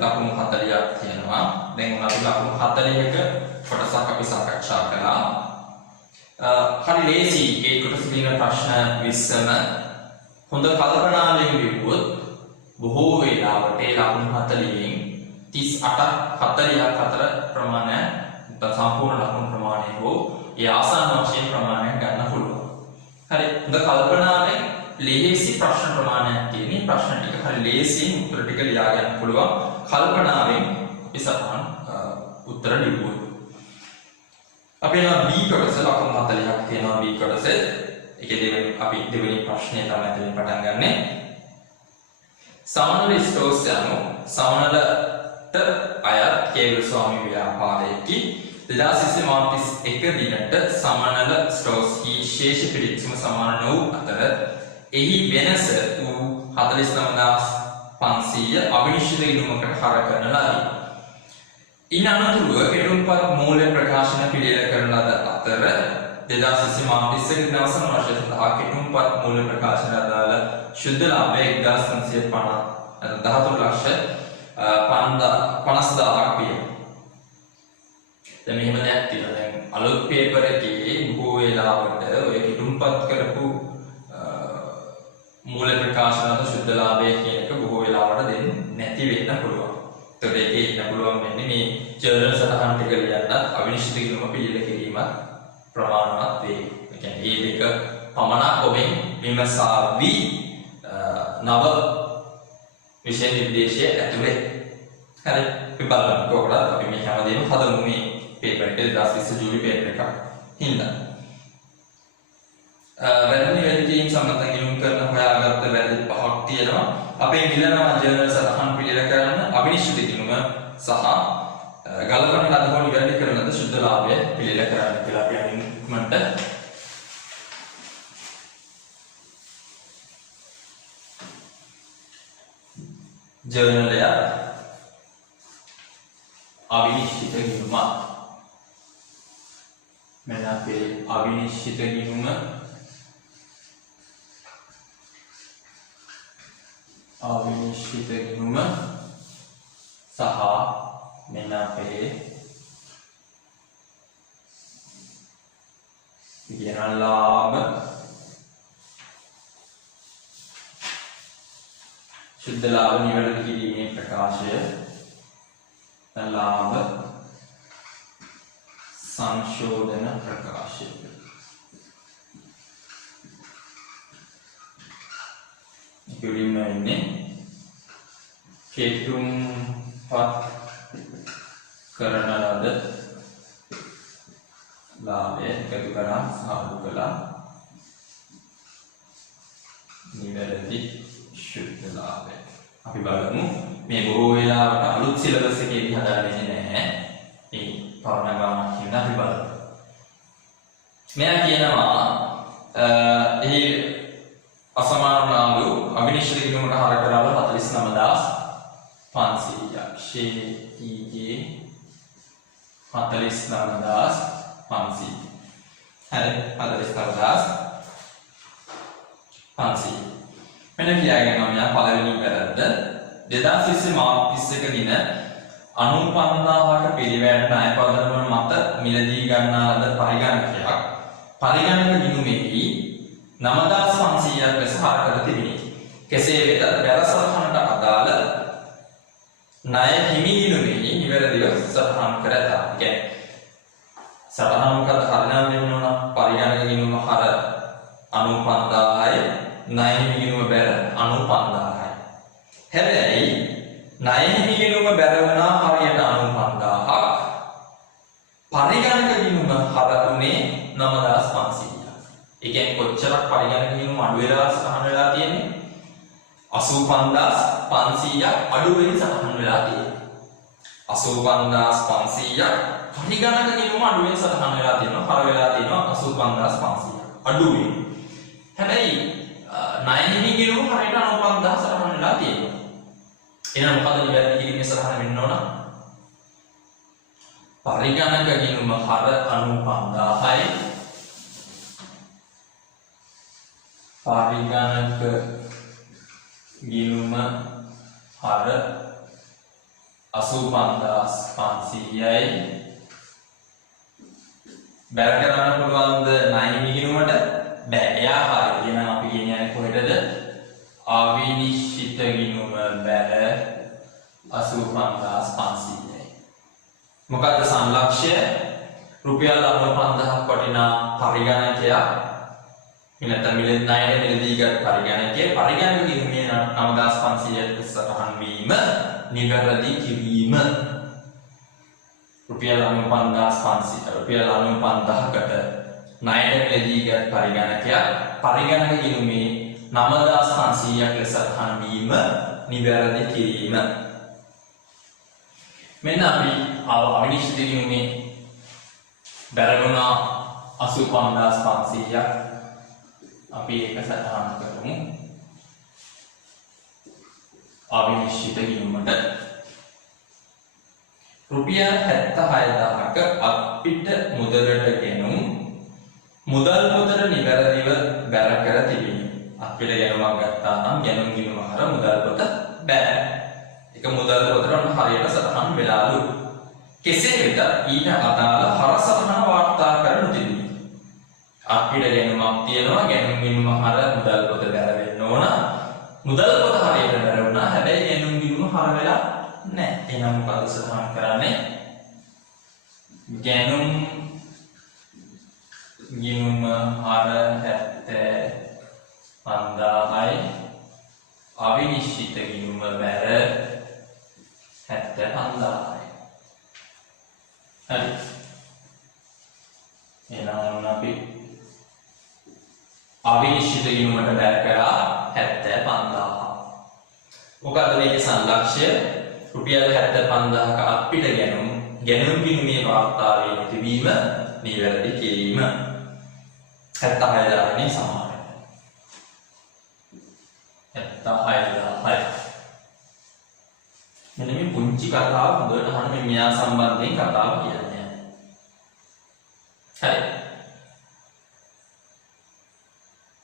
ලකුණු 40ක් තියෙනවා. දැන් අපි ලකුණු 40ක කොටසක් අපි සාකච්ඡා කළා. හරි ලේසි ඒ කොටසේ තියෙන ප්‍රශ්න 20ම හොඳ කල්පනාවෙන් විවුවොත් බොහෝ වේලාවට ඒ ලකුණු 40න් 38ක් 40ක් අතර ප්‍රමාණය සම්පූර්ණ ලකුණු ප්‍රමාණය හෝ ඒ ආසන්න වශයෙන් ප්‍රමාණයක් ගන්න පුළුවන්. හරි. හොඳ කල්පනාවෙන් ලේසි ප්‍රශ්න ප්‍රමාණයක් තියෙන ප්‍රශ්න ටික හරි ලේසියෙන් උත්තර ටික ලියා ගන්න පුළුවන්. කල්පනාවෙන් අපි සතහන් උත්තර ලියුවොත්. අපි යනවා B කොටස ලකුණු 40ක් තියෙනවා B කොටසේ. ඒකේ අපි දෙවෙනි ප්‍රශ්නය තමයි එතනින් පටන් ගන්නෙ. සමනල ස්ටෝර්ස් යනු සමනලට අයත් කේවල ස්වාමී ව්‍යාපාරයේකි 2020 මාර්තු 1 දිනට සමනල ස්ටෝර්ස් හි ශේෂ පිරික්සම සමාන වූ අතර එහි වෙනස වූ 49500 අවිනිශ්චිත ගිණුමකට හර කරන ලදී. ඉන් අනතුරුව කෙටුම්පත් මූල්‍ය ප්‍රකාශන පිළියෙල කරන ලද අතර 2020 මාර්තු 31 වෙනිදා අවසන් වර්ෂය සඳහා කෙටුම්පත් මූල්‍ය ප්‍රකාශන අදාළ ශුද්ධ ලාභය 1350 50000ක් විය. දැන් මෙහෙම දෙයක් තියෙනවා. දැන් අලුත් පේපර් එකේ බොහෝ වෙලාවට ඔය කෙටුම්පත් කරපු මූල්‍ය ප්‍රකාශන අත ශුද්ධ ලාභය කියන එක බොහෝ වෙලාවට දෙන්නේ නැති වෙන්න පුළුවන්. ඒකට ඒකේ ඉන්න පුළුවන් වෙන්නේ මේ ජර්නල් සටහන් ටික ලියන්නත් අවිනිශ්චිත කිරීම පිළියෙල කිරීමත් ප්‍රමාණවත් වේ. ඒ කියන්නේ මේ දෙක පමණක් ඔබෙන් විමසාවි නව විෂය නිර්දේශය ඇතුලේ. හරි අපි බලමු කොහොමද අපි මේ හැමදේම හදමු මේ පේපර් එක 2020 ජූලි පේපර් එකක් හින්දා. වැරදි කිරීම සම්බන්ධයෙන් ඉලුම් කරන හොයාගත්ත වැරදි පහක් තියෙනවා. අපේ ගිලනවා ජර්නල් සටහන් පිළියෙල කරන්න අවිනිශ්චිත කිරීම සහ ගලපන ලද හෝ නිවැරදි කරන ලද ශුද්ධ ලාභය පිළියෙල කරන්න කියලා අපි අනිමන්ට ජර්නලය අවිනිශ්චිත ගිණුම මෙන්න අපේ අවිනිශ්චිත ගිණුම සහ මෙන්න අපේ කියන ලාභ ශුද්ධ ලාභ නිවැරදි කිරීමේ ප්‍රකාශය ලාභ සංශෝධන ප්‍රකාශය ඉක්වීම ඉන්නේ කෙටුම්පත් කරන ලද ලාභය එකතු කරා සාදු කළා නිවැරදි ශුද්ධ ලාභය. අපි බලමු මේ බොහෝ වෙලාවට අලුත් සිලබස් එකේදී හදාගන්නේ නැහැ. මේ පරණ ගානක් කියන අපි බලමු. මෙයා කියනවා එහි අසමාන නාලු අවිනිශ්චිත කිරීමකට හර කරලා 49500ක් ෂේටීගේ 49500 හරි 49500 මෙන්න කියාගෙන මෙයා පළවෙනි වැරද්ද 2020 මාර්තු 31 දින 95000ක පිරිවැයට ණය පදනම මත මිලදී ගන්නා ලද පරිගණක ගිණුමේදී 9500ක් ලෙස හර කර තිබිනි. කෙසේ වෙතත් වැරසටහනට අදාළ ණය හිමි ගිණුමේ නිවැරදිව සටහන් කර ඇත. කියන්නේ සටහන මොකද හරිනම් වෙන්න ඕන පරිගණක ගිණුම හර 95000යි ණය හිමි ගිණුම බැර 95000යි. හැබැයි ණය හිමි ගිණුම බැර වුණා හරියට 95000ක් පරිගණක ගිණුම හර උනේ 9500ක්. ඒ කියන්නේ කොච්චරක් පරිගණක ගිණුම අඩු වෙලා සටහන් වෙලා තියෙන්නේ 85500ක් අඩු වෙන සටහන් වෙලා තියෙන්නේ 85500ක් පරිගණක ගිණුම අඩු වෙන සටහන් වෙලා තියෙනවා හර වෙලා තියෙනවා 85500ක් අඩු වෙන. හැබැයි ණය හිමි ගිණුම හරියට 95000 සටහන් වෙලා තියෙනවා. එහෙනම් මොකද නිවැරදි කිරීමේ සටහන වෙන්න ඕන? පරිගණක ගිණුම හර 95000යි පරිගණක ගිණුම හර 85500යි බැර කරන්න පුළුවන්ද ණය හිමි ගිණුමට? බෑ. එයා හරිය. එහෙනම් අපි කියන්නේ කොහෙටද? අවිනිශ්චිත ගිණුම බැර 85500යි. මොකද්ද සංලක්ෂය? රුපියල් 95000ක් වටිනා පරිගණකයක් නැත්නම් මිලදී ගත් පරිගණක ගිණුමේ 9500ක් සටහන් වීම නිවැරදි කිරීම. රුපියල් 95000කට ණයට මිලදී ගත් පරිගණක ගිණුමේ 9500ක් ලෙස සටහන් වීම නිවැරදි කිරීම. මෙන්න අපි අවිනිශ්චිත ගිණුමේ බැරගුණා 85500ක් අපි ඒක සටහන් කරමු. අවිනිශ්චිත ගිණුමට රුපියල් 76000ක අපිට මුදලට ගෙනුම් මුදල් පොතට නිවැරදිව බැර කර තිබිනි. අපිට ගැනුමක් ගත්තා නම් ගැනුම් ගිණුම හර මුදල් පොත බැර. ඒක මුදල් පොතට හරියට සටහන් වෙලාලු. කෙසේ වෙතත් ඊට අදාළ හර සටහන වාර්තා කරනු තිබිනි. අපිට ගැනුමක් තියෙනවා ගැනුම් ගිණුම හර මුදල් පොත බැර වෙන්න ඕන. මුදල් පොත හරියට බැර වුණා. හැබැයි ගැනුම් ගිණුම හර වෙලා නැහැ. එහෙනම් මොකද සටහන් කරන්නේ? ගැනුම් ගිණුම හර 75000යි අවිනිශ්චිත ගිණුම බැර 75000යි. හරි. එහෙනම් අපි අවිනිශ්චිත ගිණුමට බැර කරා 75000. මොකද මේකේ සංලක්ෂ්‍ය රුපියල් 75000ක අපිට ගැනුම් ගිණුමේ වාර්තාවේ තිබීම නිවැරදි කිරීම 76000 නේ සමානයි. 76000යි. මෙන්න මේ පුංචි කතාව හොඳට අහන්න මේ මෙයා සම්බන්ධයෙන් කතාව කියන්නේ. හරි.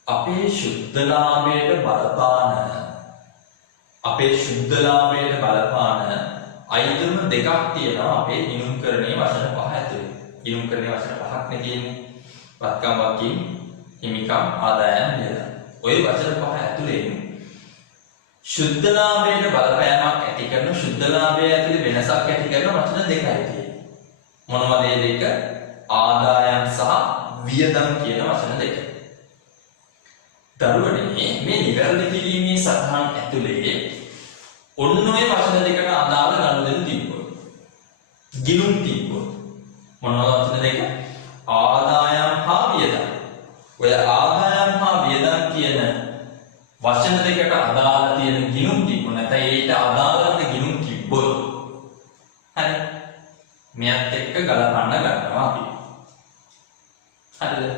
අපේ ශුද්ධලාභයට බලපාන අයිතම දෙකක් තියෙනවා අපේ ගිණුම්කරණයේ වචන පහ ඇතුලේ. ගිණුම්කරණයේ වචන පහක් නේ තියෙන්නේ. වත්කම් වකින් හිමිකම් ආදායම් වියදම්. ওই වචන පහ ඇතුලේ ශුද්ධලාභයට බලපෑමක් ඇති කරන ශුද්ධලාභය ඇතුලේ වෙනසක් ඇති කරන වචන දෙකයි තියෙන්නේ. මොනවද මේ දෙක? ආදායම් සහ වියදම් කියන වචන දෙක. දරුවනේ මේ නිවැරදි කිරීමේ සටහන් ඇතුලේ ඔන්න ඔය වචන දෙකට අදාළ ගනුදෙනු තිබ්බොත් ගිණුම් තිබ්බොත් මොනවද වචන දෙක? ආදායම් හා වියදම්. ඔය ආදායම් හා වියදම් කියන වචන දෙකට අදාළ තියෙන ගිණුම් තිබුණ නැත්නම් ඒට අදාළ වෙන ගිණුම් තිබ්බොත් හරි මෙයත් එක්ක ගලපන්න ගන්නවා අපි. හරිද?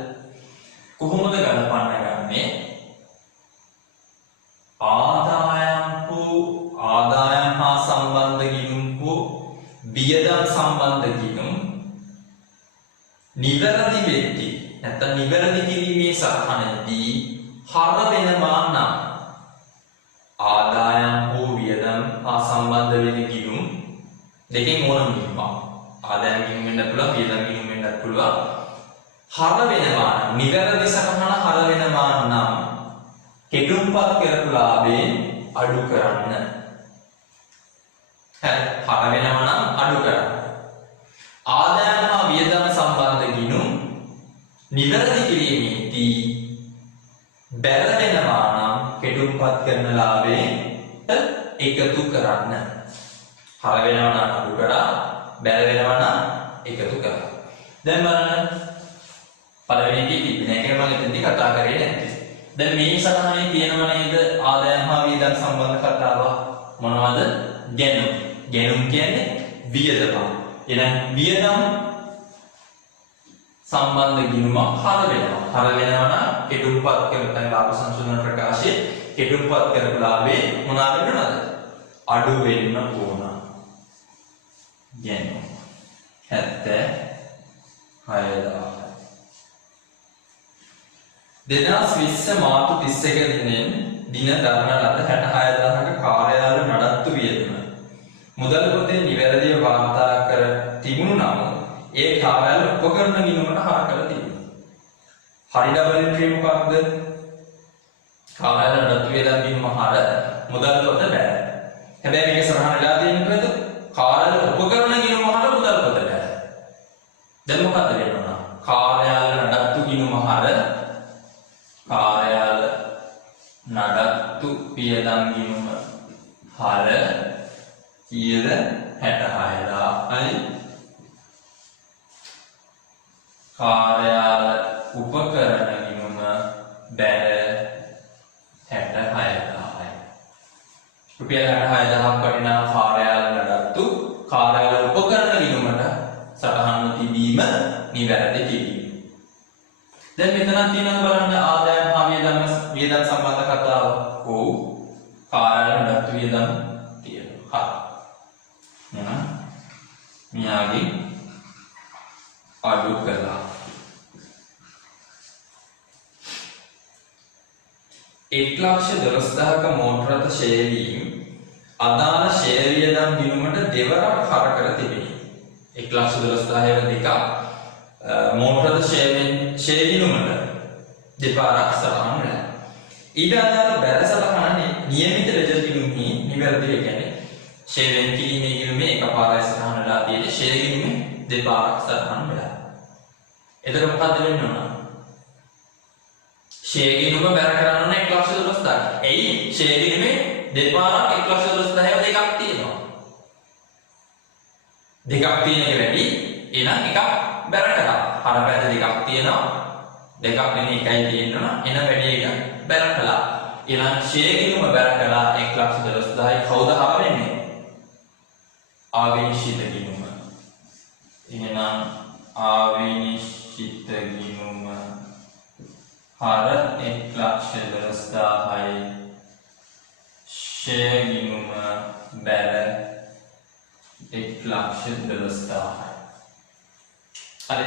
කොහොමද ගලපන්න ගන්නේ? ආදායම් හා සම්බන්ධ ගිණුම් හෝ වියදම් සම්බන්ධ ගිණුම් නිවැරදි වෙද්දී නැත්නම් නිවැරදි කිරීමේ සටහනදී හර වෙනවා නම් ආදායම් හෝ වියදම් හා සම්බන්ධ වෙන ගිණුම් දෙකෙන් ඕනම ගිණුමක් ආදායම් ගිණුම් වෙන්නත් පුළුවන් වියදම් ගිණුම් වෙන්නත් පුළුවන් හර වෙනවා නම් නිවැරදි සටහන හර වෙනවා නම් කෙටුම්පත් කරපු ලාභයෙන් අඩු කරන්න. හරි හර වෙනවා නම් අඩු කරන්න. ආදායම් හා වියදම් සම්බන්ධ ගිණුම් නිවැරදි කිරීමේදී බැර වෙනවා නම් කෙටුම්පත් කරන ලාභයෙන් එකතු කරන්න. හර වෙනවා නම් අඩු කරා බැර වෙනවා නම් එකතු කරා. දැන් බලන්න පළවෙනි එකේ තිබෙන එක මම එතනදී කතා කරේ නැත්තේ. දැන් මේ සටහනේ තියෙනව නේද ආදායම් හා වියදම් සම්බන්ධ කතාව මොනවද? ගැනුම්. ගැනුම් කියන්නේ වියදම. එහෙනම් වියදම් සම්බන්ධ ගිණුමක් හර වෙනවා. හර වෙනවා නම් කෙටුම්පත් කරන ලාභ සංශෝධන ප්‍රකාශයේ කෙටුම්පත් කරපු ලාභේ මොනවා වෙනවද? අඩු වෙන්න ඕන. ගැනුම් 76000 2020 මාර්තු 31 දිනෙන් දින දරන ලද 66000ක කාර්යාල නඩත්තු වියදම මුදල් පොතේ නිවැරදිව වාර්තා කර තිබුණු නමුත් ඒ කාර්යාල උපකරණ ගිණුමට හර කර තිබෙනවා. හරි ඩබල් එන්ට්‍රි මොකක්ද? කාර්යාල නඩත්තු වියදම් ගිණුම හර මුදල් පොත බැර. හැබැයි මේක සරහන වෙලා තියෙන්නේ මොකද? කාර්යාල උපකරණ ගිණුම හර මුදල් පොත බැර. දැන් මොකද වෙනවා? කාර්යාල නඩත්තු ගිණුම හර කාර්යාල නඩත්තු වියදම් ගිණුම හර කීයද? 66000යි. කාර්යාල උපකරණ ගිණුම බැර 66000යි. රුපියල් 66000ක් වටිනා කාර්යාල නඩත්තු කාර්යාල උපකරණ ගිණුමට සටහන්ව තිබීම නිවැරදි කිරීම. දැන් මෙතනක් තියෙනවා බලන්න ආදායම් හා වියදම් සම්බන්ධ කතාව. ඔව් කාර්යාල නඩත්තු වියදම් තියෙනවා. හරි. එහෙනම් මෙයාගේ අඩු කළා. 1,12,000ක මෝටර රථ ෂෙයා වීම අදාළ ෂෙයා වියදම් ගිණුමට දෙවරක් හර කර තිබේ. 1,12,000 දෙක මෝටර රථ ෂෙයා ගිණුමට දෙපාරක් සලකන්න වෙනවා. ඊට අදාළ බැල සලකන නියමිත රෙජර් ගිණුමෙහි නිවැරදි කියන්නේ ෂෙයා කිරීමේ ගිණුමේ එකපාරයි සලකන්නලා තියෙන්නේ ෂෙයා ගිණුමේ දෙපාරක් සලකන්න වෙනවා. එතකොට මොකද්ද වෙන්න ඕන? ෂෙයා ගිණුම බැල කරන්න ඕන 1,12,000. එයි ෂෙයා ගිණුමේ දෙපාරක් 1,12,000 දෙකක් තියෙනවා. දෙකක් තියෙන එක වැඩි එහෙනම් එකක් බැල කරා. හර පැත්ත දෙකක් තියෙනවා. දෙකක් නෙමෙයි එකයි තියෙනවා. එන වැඩි එක බැල කළා. එහෙනම් ෂෙයා ගිණුම බැල කළා 1,12,000යි කවුද හර වෙන්නේ? ආවිනිශ්චිත ගිණුම. එහෙනම් ආවිනිශ්චිත ගිණුම හර 1,12,000යි ෂෙයා ගිණුම බැල 1,12,000යි. හරි.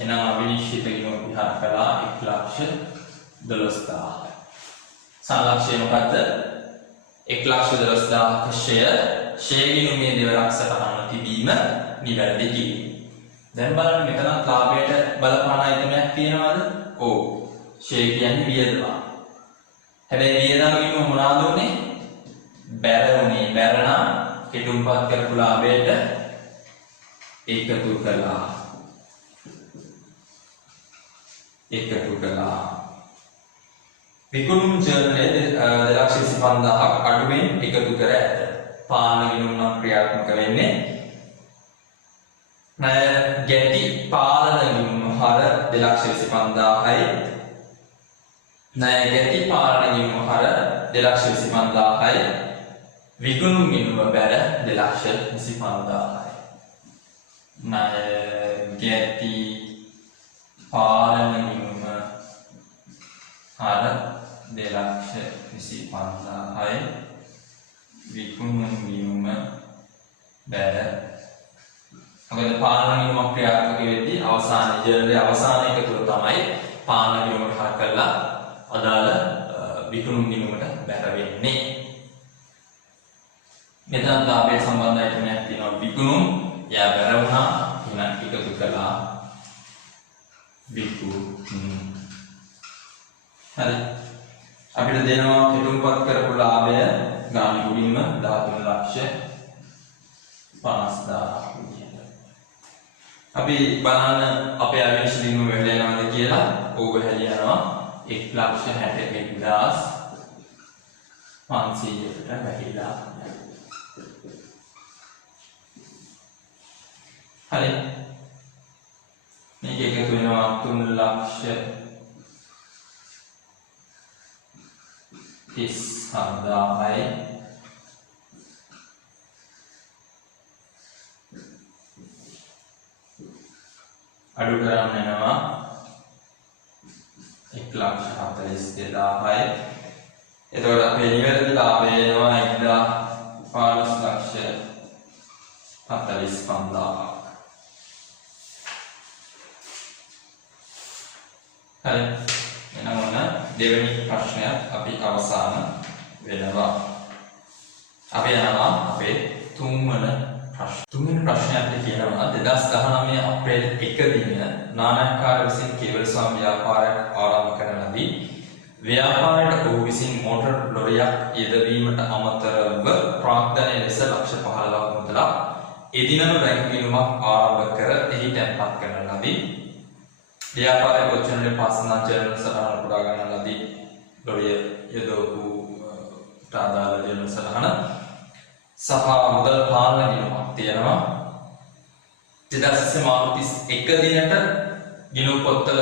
එහෙනම් අවිනිශ්චිත ගිණුම විහාර කළා 1,12,000යි. සංලක්ෂණය මොකද්ද? 1,12,000ක ෂෙයා ගිණුමේ දෙවරක් සටහන තිබීම නිවැරදි කිරීම. දැන් බලන්න මෙතන ලාභයට බලපාන අයිතමක් තියෙනවද? ඔව්. ෂෙයා කියන්නේ වියදම. හැබැයි වියදම ගිණුම මොනවාද උනේ? බැර උනේ. බැරනා කෙටුම්පත් කරපු ලාභයට එකතු කළා. විකුණුම් ජර්නලයේ 2,25,000ක් අඩුවෙන් එකතු කර ඇත. පාලන ගිණුම් නම් ක්‍රියාත්මක වෙන්නේ ණය ගැටි පාලන ගිණුම හර 2,25,000යි ණය ගැටි පාලන ගිණුම හර 2,25,000යි විකුණුම් ගිණුම බැල 2,25,000යි. ණය ගැටි පාලන ගිණුම හර 2,25,000යි විකුණුම් ගිණුම බැල. මොකද පාලන ගිණුම ක්‍රියාත්මක වෙද්දී අවසානයේ ජර්නලයේ අවසාන එක තුල තමයි පාලන ගිණුමට හර කරලා අදාළ විකුණුම් ගිණුමට බැර වෙන්නේ. මෙතන ලාභයට සම්බන්ධ අයිටමක් තියෙනවා. විකුණුම් යා බැර වුණා එහෙනම් එකතු කළා විකුණුම්. හරි. අපිට දෙනවා කෙටුම්පත් කරපු ලාභය ගාන කුඩින්ම 13,50,000 විදියට. අපි බලන්න අපේ අවිනිශ්චිත ගිණුම වෙලා යනවාද කියලා. ඕක හැලියනවා 1,61,500කට වැහිලා. හරි. මේක එකතු වෙනවා 3,30,000යි අඩු කරන්න යනවා 1,42,000යි. එතකොට අපේ නිවැරදි ලාභය එනවා 1,15,45,000. හරි. එහෙනම් ඔන්න දෙවෙනි ප්‍රශ්නයත් අපි අවසන් වෙනවා. අපි යනවා අපේ තුන්වෙනි ප්‍රශ්න. තුන්වෙනි ප්‍රශ්නයත් කියනවා 2019 අප්‍රේල් 1 දින නානක්කාර විසින් කේවල ස්වාම ව්‍යාපාරයක් ආරම්භ කරන ලදී. ව්‍යාපාරයට ඔහු විසින් මෝටර් ලොරියක් යෙදවීමට අමතරව ප්‍රාග්ධනය ලෙස ලක්ෂ 15ක් මුදලක් එදිනම බැංකු ගිණුමක් ආරම්භ කර එහි තැන්පත් කරන ලදී. ව්‍යාපාරය පොච්චනලේ පාසනා ජර්නල් සටහන පුරා ගන්න ලදී. ලොරිය යදවපු තාදාල ජර්නල් සටහන සහ මුදල් පාලන ගිණුමක් තියෙනවා. 2031 මාර්තු 31 දිනට ගිණුම් පොත්වල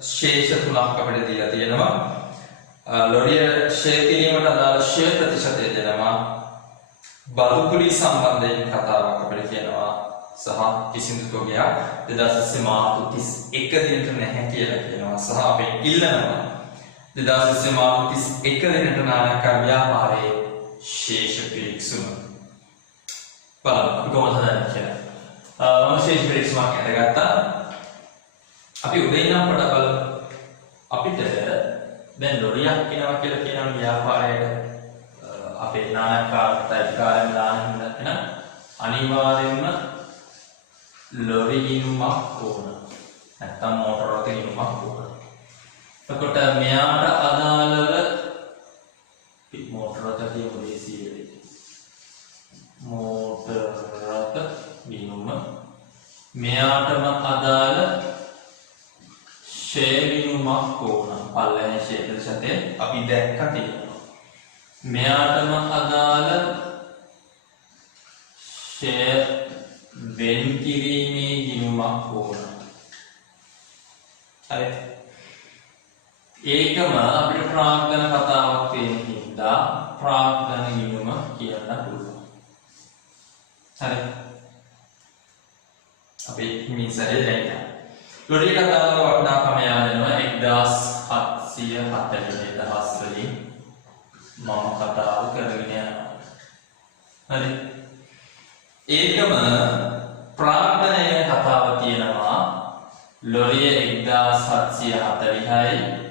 ශේෂ 3ක් අපිට දීලා තියෙනවා. ලොරිය ෂෙයා කිරීමට අදාළ ෂෙයා ප්‍රතිශතය දෙනවා. බදුකුලි සම්බන්ධයෙන් කතාවක් අපිට කියනවා. සහ කිසිදු තොගයක් 2030 මාර්තු 31 දිනට නැහැ කියලා කියනවා. සහ අපි ඉල්ලනවා 2030 මාර්තු 31 දිනට නානක්කාර ව්‍යාපාරයේ ශේෂ පිරික්සුම. බලමු කොහොමද හදන්නේ කියලා. මම ශේෂ පිරික්සුමක් ඇඳගත්තා. අපි උදේ ඉඳන් පොඩක් බලමු. අපිට දැන් ලොරියක් කෙනවා කියලා කියන ව්‍යාපාරයේ අපේ නායකයාට අධිකාරියෙන් දාන්න හින්දා අනිවාර්යයෙන්ම ලොරි ගිණුමක් ඕන. නැත්තම් මෝටර රථ ගිණුමක් ඕන. එතකොට මෙයාට අදාළව මෝටර රථ කියමු දේශීයයි. මෝටර රථ ගිණුම මෙයාටම අදාළ ෂේ ගිණුමක් ඕන. පල්ලෙහා ෂේ ප්‍රතිශතය අපි දැක්ක තියෙනවා. මෙයාටම අදාළ ෂේ වෙන් කිරීමේ ගිණුමක් ඕන. හරි. ඒකම අපිට ප්‍රාග්ධන කතාවක් තියෙන හින්දා ප්‍රාග්ධන ගිණුම කියන්න පුළුවන්. හරි. අපි හිමින් සැරේ දැක්කා. ලොරි කතාව වටිනාකම යනවා 1740 දහස් වලින් මම කතාව කරගෙන යනවා. හරි. ඒකම ප්‍රාග්ධනයේ කතාව තියෙනවා ලොරිය 1740යි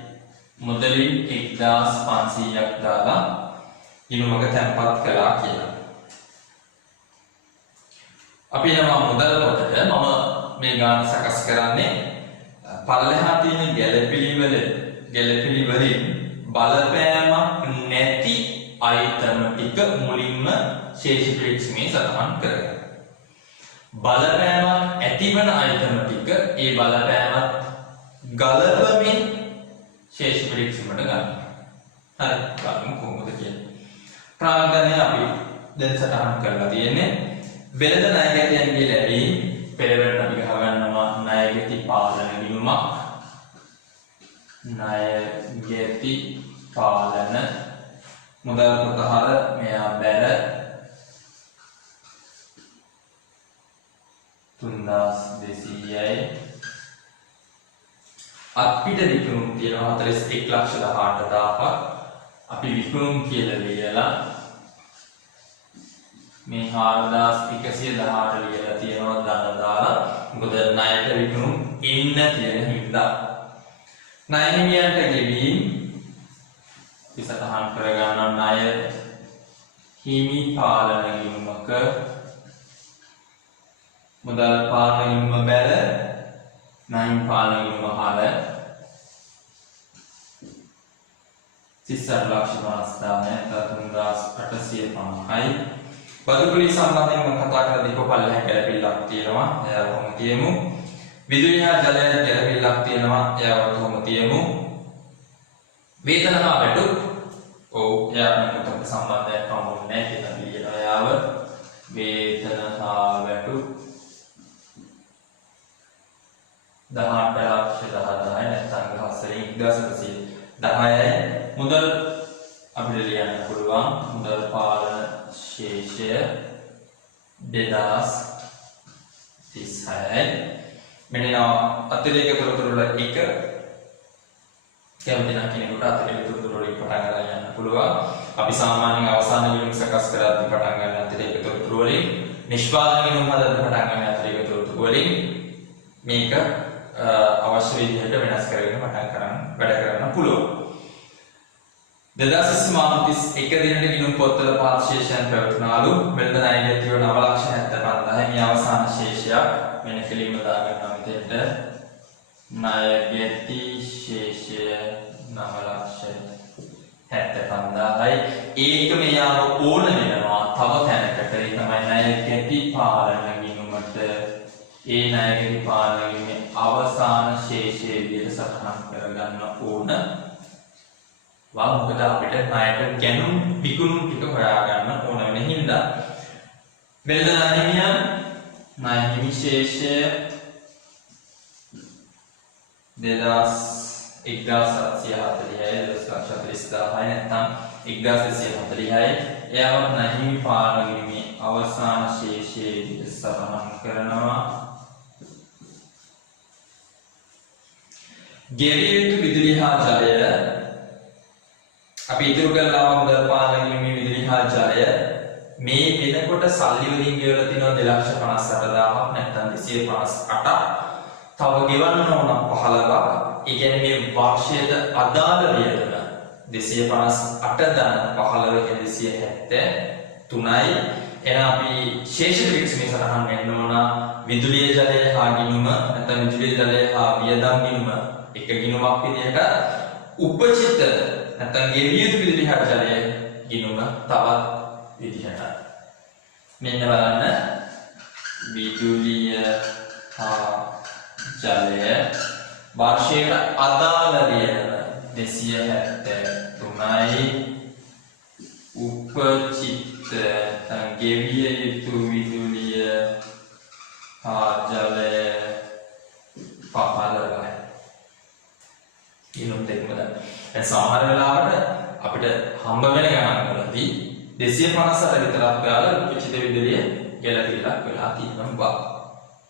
මුදලින් 1500ක් දාලා ගිණුමක තැන්පත් කළා කියලා. අපි යනවා මුදල් පොතට. මම මේ ගාන සකස් කරන්නේ පල්ලෙහා තියෙන ගැළපිලි වලින් බලපෑමක් නැති අයිටම ටික මුලින්ම ශේෂ පිරික්සීමේ සටහන් කරගන්න. බලපෑමක් ඇතිවන අයිටම ටික ඒ බලපෑමත් ගලපමින් ශේෂ පිරික්සීමට ගන්න. හරි. බලමු කොහොමද කියන්නේ. ප්‍රාග්ධනය අපි දැන් සටහන් කරලා තියෙන්නේ වෙළඳ ණයගැතියන්ගේ ලැබීම් පෙරවැට අපි ගහගන්නවා ණයගැති පාලන ගිණුමක්. ණයගැති පාලන මුදල් පොතහර මෙයා බැල 3200යි අපිට විකුණුම් තියෙනවා 41,18,000ක්. අපි විකුණුම් කියලා ලියලා මේ 4118 ලියලා තියෙනවා ධන දාලා. මොකද ණයට විකුණුම් ඉන්න තියෙන හින්දා. ණය හිමියන්ට ගෙවීම් විසතහන් කරගන්න ණය හිමි පාලන ගිණුමක මුදල් පාලන ගිණුම බැල ණය පාලන ගිණුම හර 3,50,850යි. බදුපුලි සම්බන්ධයෙන් කතා කරලා පල්ලෙහා ගැළපිල්ලක් තියෙනවා. එයාව කොහොම තියමු. විදුලිය හා ජලය ගැළපිල්ලක් තියෙනවා. එයාව කොහොම තියමු. වේතන හා වැටුප් එයාට මොකක්ද සම්බන්ධයක් හම්බුනේ නැහැ කියලා කියනවා. එයාව වේතන හා වැටුප් 18,10,000යි නැත්නම් ගහසලින් 1,110යි. මුදල් අපිට ලියන්න පුළුවන්. මුදල් පාලන ශේෂය 2,36යි. මෙන්න අතිරේක තොරතුරු වල එක කැමති නම් කෙනෙකුට අතිරේක තොරතුරු වලින් පටන් ගන්න යන්න පුළුවන්. අපි සාමාන්‍යයෙන් අවසාන ගිණුම සකස් කරද්දී පටන් ගන්න අතිරේක තොරතුරු වලින්, නිෂ්පාදන ගිණුම හදද්දී පටන් ගන්න අතිරේක තොරතුරු වලින් මේක අවශ්‍ය විදිහට වෙනස් කරගෙන පටන් වැඩ කරන්න පුළුවන්. 2031 දිනට ගිණුම් පොත්වල පාත් ශේෂයන් පැවතුනාලු. වෙළඳ ණයගැතිව 9,75,000යි. මේ අවසාන ශේෂයක් මෙන්න කෙලින්ම දාගන්නවා මෙතෙන්ට. ණයගැති ශේෂය 9,75,000යි. ඒක මෙයාව ඕන වෙනවා තව තැනකට. ඒ තමයි ණයගැති පාලන ගිණුමට ඒ ණයගැති පාලන ගිණුමේ අවසාන ශේෂයේ විදිහට සටහන් කරගන්න ඕන. මොකද අපිට ණයට ගැනුම් විකුණුම් ටික හොයාගන්න ඕන වෙන හින්දා. වෙළඳ ණයහිමියන් ණය හිමි ශේෂය 1,740යි 2,40,000යි නැත්නම් 1,240යි. එයාවත් ණය හිමි පාලන ගිණුමේ අවසාන ශේෂයේ විදිහට සටහන් කරනවා. ගෙවිය යුතු විදුලිය හා ජලය අපි ඉතුරු කරලා මුදල් පාලන ගිණුමේ විදුලිය හා ජලය මේ වෙනකොට සල්ලි වලින් ගෙවලා තිනවා 2,58,000ක් නැත්නම් 258ක්. තව ගෙවන්න ඕන 15ක්. ඒ කියන්නේ මේ වර්ෂයට අදාළ වියදම 258 දාන 15 273යි. එහෙනම් අපි ශේෂ පිරික්සීමේ සටහන් වෙන්න ඕන විදුලිය ජලය හා ගිණුම නැත්නම් විදුලිය ජලය හා වියදම් ගිණුම එක ගිණුමක් විදිහට උපචිත නැත්නම් ගෙවිය යුතු විදුලිය හා ජලය ගිණුම තවත් විදිහට. මෙන්න බලන්න විදුලිය හා ජලය වර්ෂයට අදාළ වියදම 273යි උපචිත ගෙවිය යුතු විදුලිය හා ජලය 15යි. ඊළඟ දෙකම දැන් සමහර වෙලාවට අපිට හම්බ වෙන ගණන් වලදී 258 විතරක් ගාලා උපචිත විදුලිය ගැලපිලා වෙලා තියෙනවා.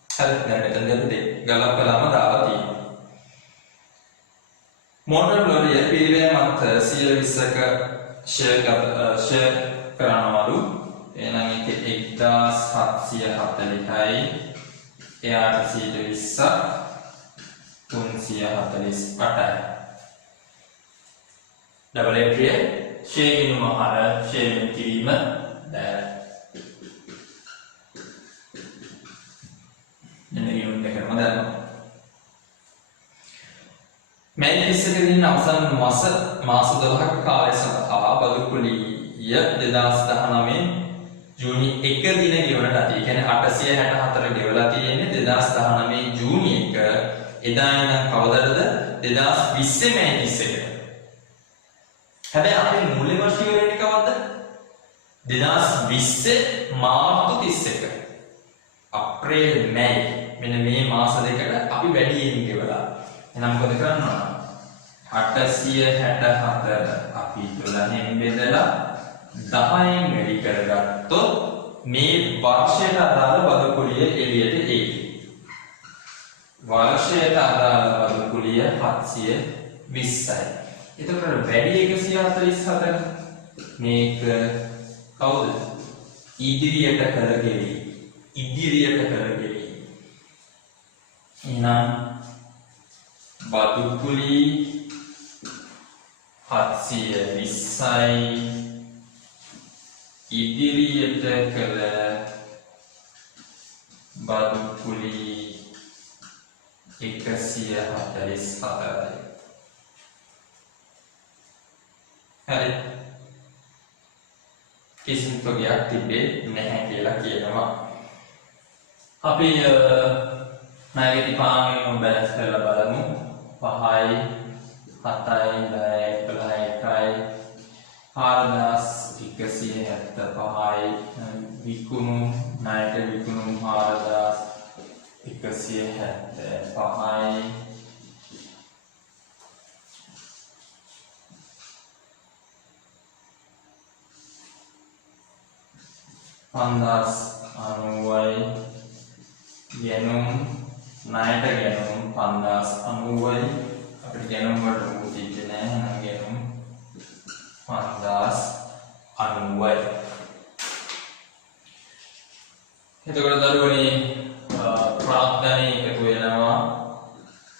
හරි දැන් මෙතන දෙපේ ගලපලාම දාලා තියෙනවා. මොටර් ලොරිය පිළිවෙලමත් 120ක ෂෙයා කරනවලු. එහෙනම් ඒක 1740යි. එයාට 120ක් 348යි. ඩබල් එන්ට්‍රිය ෂෙයා ගිණුම හර ෂෙයා කිරීම දැන් මෙන්න දෙකම දැන් මේ ඉස්සරහින් අවසන් මාස 12ක කාලය සඳහා බදුකුලිය 2019 ජූනි 1 දින ගෙවනට ඇති. ඒ කියන්නේ 864 ගෙවලා තියෙන්නේ 2019 ජූනි 1 එදා ඉඳන් කවදද 2020 මේ 31. හැබැයි අපේ මූල්‍ය වර්ෂය වෙන්නේ කවද්ද? 2020 මාර්තු 31. අප්‍රේල් මැයි මෙන්න මේ මාස දෙකට අපි වැඩියෙන් ගෙවලා. එහෙනම් මොකද කරන්න ඕන? 864 අපි 12න් බෙදලා 10න් වැඩි කරගත්තොත් මේ වර්ෂයට අදාළ බදුකුලිය එළියට එයි. වර්ෂයට අදාළ බදුකුලිය 720යි. එතකොට වැඩි 144 මේක කවුද? ඉදිරියට කරගෙවි. එහෙනම් බදුකුලි 720යි ඉදිරියට කළ බදුකුලි 144යි. හරි කිසිම තොගයක් තිබෙන්නේ නැහැ කියලා කියනවා. අපි ණයගැටි පාමිනුම් බැලන්ස් කරලා බලමු. 5යි 7යි 10යි 11යි 4175යි විකුණු ණයට විකුණු 4175යි පන්දාස් 90යි ගෙනුම් ණයට ගෙනුම් 5090යි අපිට ගෙනුම් වලට මොකද කියන්නේ නැහැ. ගෙනුම් 5090යි. එතකොට දරුවනේ ප්‍රාග්ධනය එකතු වෙනවා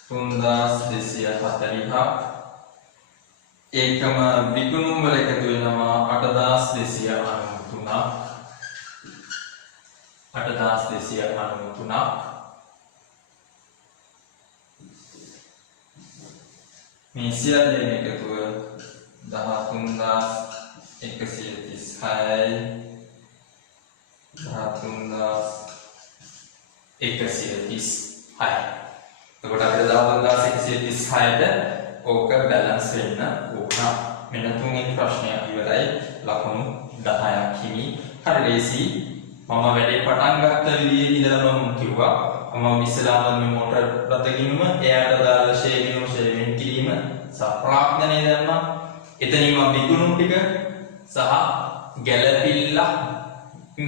3240ක්. ඒකම විකුණුම් වල එකතු වෙනවා 8293ක්. 8293ක්. මේ සියල්ලම එකතුව 13136යි 13136යි. එතකොට අපිට 13136ට ඕක බැලන්ස් වෙන්න ඕන. මෙන්න තුන්වෙනි ප්‍රශ්නය ඉවරයි. ලකුණු 10ක් හිමි. හරි ලේසි. මම වැඩේ පටන් ගත්ත විදිහේ ඉඳලා මම කිව්වා මම ඉස්සලාම මේ මොටර් රථ ගිණුම එයාට දාලා ෂෙයා ගිණුම ෂෙයා කිරීම සප්‍රාග්ධනය දැම්මා. එතනින් මම විකුණුම් ටික සහ ගැළපිල්ල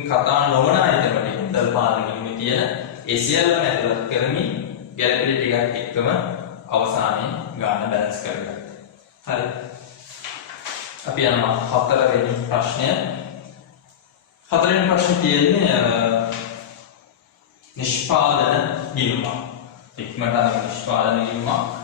කතා නොවන අයිටම ටික මුදල් පාලන ගිණුමේ තියෙන ඒ සියල්ලම ඇතුළත් කරමින් ගැළපිලි ටිකක් එක්කම අවසානයේ ගාන බැලන්ස් කරගත්තා. හරි. අපි යනවා 4 වෙනි ප්‍රශ්නය. හතරවෙනි ප්‍රශ්නේ තියෙන්නේ නිෂ්පාදන ගිණුමක්. ඉක්මනට නිෂ්පාදන ගිණුමක්.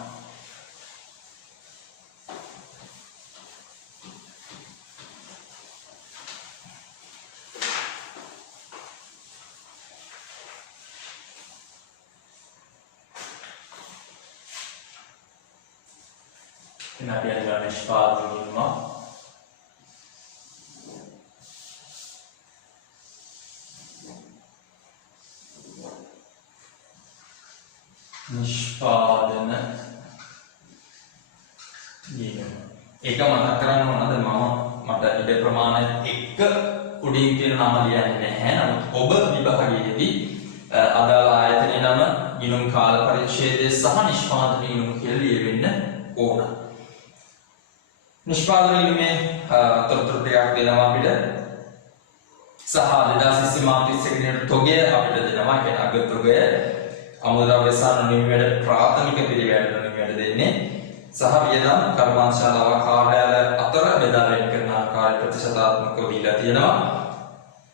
අපි අද නිෂ්පාදන ගිණුමක්. නිෂ්පාදන ගිණුම. ඒක මතක් කරගන්න ඕනද මට ඉඩ ප්‍රමාණය එක්ක උඩින් තියෙන නම ලියන්නේ නැහැ. නමුත් ඔබ විභාගයේදී අදාළ ආයතනයේ නම, ගිණුම් කාල පරිච්ඡේදය සහ නිෂ්පාදන ගිණුම කියලා ලියවෙන්න ඕන. නිෂ්පාදන ගිණුමේ තොරතුරු ටිකක් දෙනවා අපිට. සහ 2020 මාර්තු 31 තොගය අපිට දෙනවා. ඒ කියන්නේ අග තොගය අමුද්‍රව්‍ය සහ නොනිමි වැඩ ප්‍රාථමික පිළිවෙලට නොනිමි වැඩ දෙන්නේ. සහ වියදම් කර්මාන්තශාලාව කාර්යාලය අතර බෙදා වෙන් කරන ආකාරය ප්‍රතිශතාත්මකව දීලා තියෙනවා.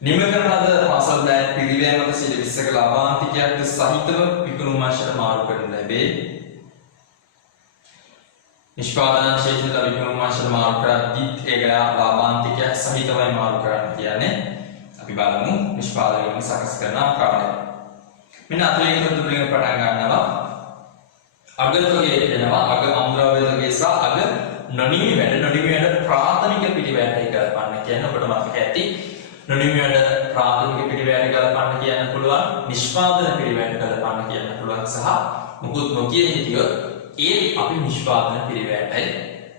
නිම කරන ලද පාසල් බෑග් පිළිවෙල මත 20%ක ලාභාන්තිකයක් සහිතව විකුණුම් අංශයට මාරු කරන්න ලැබේ. නිෂ්පාදන ශේෂ්ඨ විකුණුම් අංශයට මාරු කරද්දී ඒක ලාභාන්තිකයක් සහිතවයි මාරු කරන්න කියන්නේ. අපි බලමු නිෂ්පාදනය සකස් කරන ආකාරය. මෙන්න අතලින් තොරතුරුෙන් පටන් ගන්නවා. අග තොගය කියනවා අග අමුද්‍රව්‍ය තොගය සහ අග නොනිමි වැඩ ප්‍රාථමික පිළිවෙලට ගලපන්න කියන ඔබට මතක ඇති. නොනිමි වැඩ ප්‍රාථමික පිළිවෙලට ගලපන්න කියන්න පුළුවන්, නිෂ්පාදන පිළිවෙලට ගලපන්න කියන්න පුළුවන් සහ මුකුත් නොකිය හිටියොත් ඒ අපි නිෂ්පාදන පිළිවෙලටයි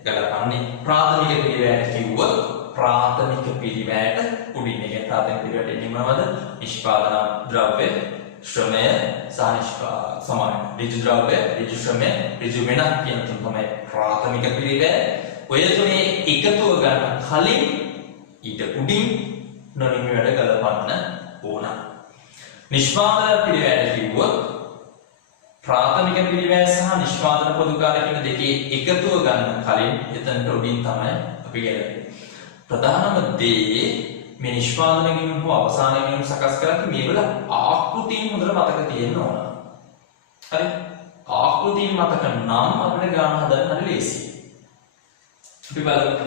ගලපන්නේ. ප්‍රාථමික පිළිවෙලට කිව්වොත් ප්‍රාථමික පිළිවෙලට උඩින් එක ප්‍රාථමික පිළිවෙලට එන්නවද? නිෂ්පාදන ද්‍රව්‍ය, ශ්‍රමය සහ සමාන ඍජු ද්‍රව්‍ය, ඍජු ශ්‍රමය, ඍජු වෙනත් කියන තුන තමයි ප්‍රාථමික පිළිවෙල. ඔය තුනේ එකතුව ගන්න කලින් ඊට උඩින් නොනිමි වැඩ ගලපන්න ඕන. නිෂ්පාදන පිළිවෙල කිව්වොත් ප්‍රාථමික පිළිවෙල සහ නිෂ්පාදන පොදු කාර්ය කියන දෙකේ එකතුව ගන්න කලින් එතනට උඩින් තමයි අපි ගලපන්නේ. ප්‍රධානම දේ මේ නිෂ්පාදන ගිණුම හෝ අවසාන ගිණුම සකස් කරද්දී මේවල ආකෘතීන් හොඳට මතක තියෙන්න ඕන. හරි? ආකෘතීන් මතක නම් අපිට ගාන හදන්න හරි ලේසියි. අපි බලමු.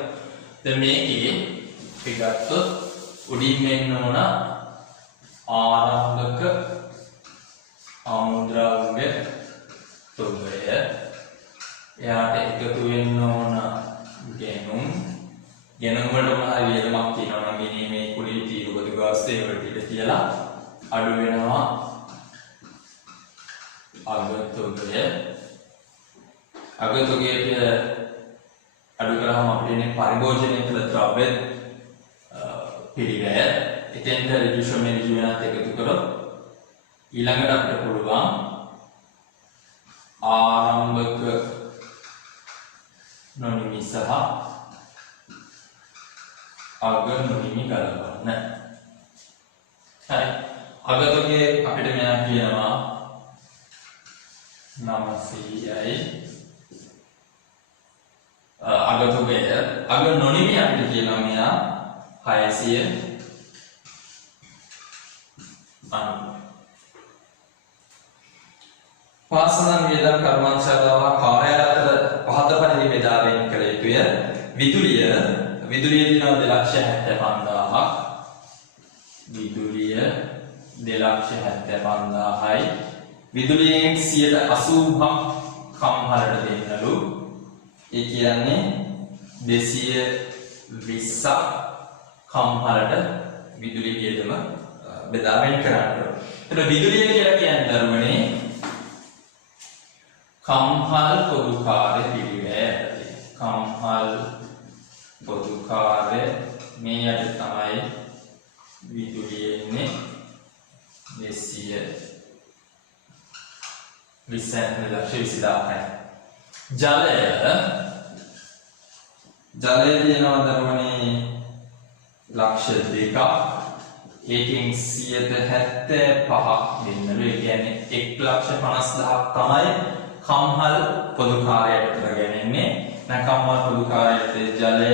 දැන් මේකේ අපි ගත්තොත් උඩින් එන්න ඕන ආරම්භක අමුද්‍රව්‍ය තොගය. එයාට එකතු වෙන්න ඕන ගෙනුම්. ගෙනුම් වලට මොනවාරි වියදමක් තියෙනවා නම් ගෙනීමේ කුලී තීරුවද ගාස්තේ වලට ඉඳ කියලා අඩු වෙනවා අගතොගය. අගතොගයට අඩු කරාම අපිට ඉන්නේ පරිභෝජනය කළ ද්‍රව්‍ය පිළිවෙල. එතෙන්ට ඍජු ශ්‍රමය ඍජු වෙනත් එකතු කරොත් ඊළඟට අපිට පුළුවන් ආරම්භක නොනිමි සහ අග නොනිමි ගලපන්න. හරි. අගතොගයේ අපිට මෙයා කියනවා 900යි. අගතොගය අග නොනිමි අපිට කියනවා මෙයා 690. පාසලන් වියදම් කර්මාන්තශාලාව කාර්යාලය අතර පහත පරිදි බෙදා වෙන් කළ යුතුය. විදුලිය දිනව 2,75,000ක්. විදුලිය 2,75,000යි. විදුලියෙන් 80%ක් කම්හලට දෙන්නලු. ඒ කියන්නේ 220ක් කම්හලට විදුලි වියදම බෙදා වෙන් කරන්න. ඒතර විදුලිය කියලා කියන්නේ ධර්මනේ කම්හල් පොදු කාර්ය පිළිවෙල. කම්හල් පොදු කාර්ය මේ යට තමයි විදුලිය ඉන්නේ 220,000යි. ජලය තියෙනවා ධර්මනේ ලක්ෂ 2ක්. ඒකෙන් 75%ක් දෙන්නලු. ඒ කියන්නේ 1,50,000ක් තමයි කම්හල් පොදු කාර්යයට කරගන්නේ. නැත්නම් කම්හල් පොදු කාර්යයේ ජලය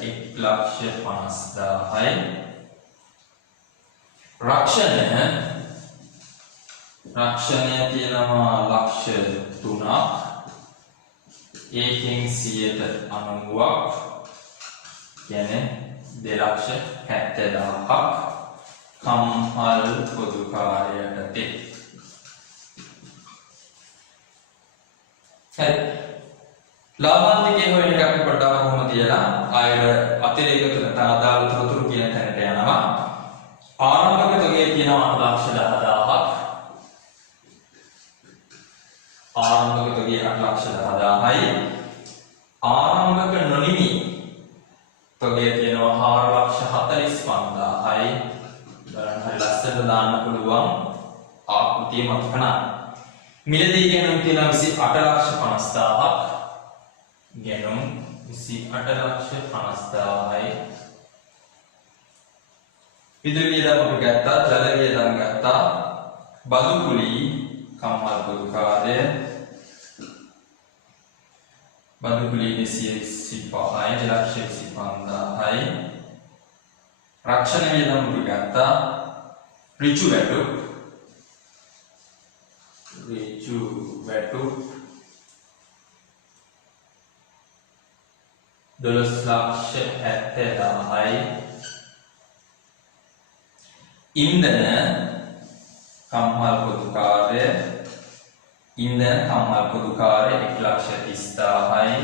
1,50,000යි. රක්ෂණය තියෙනවා ලක්ෂ 3ක් ඒකෙන් 90ක් කියන්නේ 2,70,000ක් කම්හල් පොදු කාර්යයටදී හරි ලාභාන්තිකයේ හොයන එක අපි පොඩ්ඩක් කොහොමද කියලා ආයෙ අතිරේක තුනට අදාළ තොරතුරු කියන තැනට යනවා ආරම්භක තොගය කියනවා 8,10,000ක් ආරම්භක තොගය 8,10,000යි ආරම්භක නොනිමි තොගය කියනවා 4,45,000යි බලන්න හරි ලස්සනට දාන්න පුළුවන් ආකෘතිය මතකන මිලදී ගැනුම් තියෙනවා 28,50,000ක් ගැනුම් 28,50,000යි විදුලි වියදම් අපි ගත්තා ජල වියදම් ගත්තා බදු කුලී කම්මල් පොදු කාර්ය බදු කුලී 225යි 2,25,000යි රක්ෂණ වියදම් අපි ගත්තා ඍජු වැටු 12,70,000යි ඉන්ධන කම්මල් පොදු කාර්ය 1,30,000යි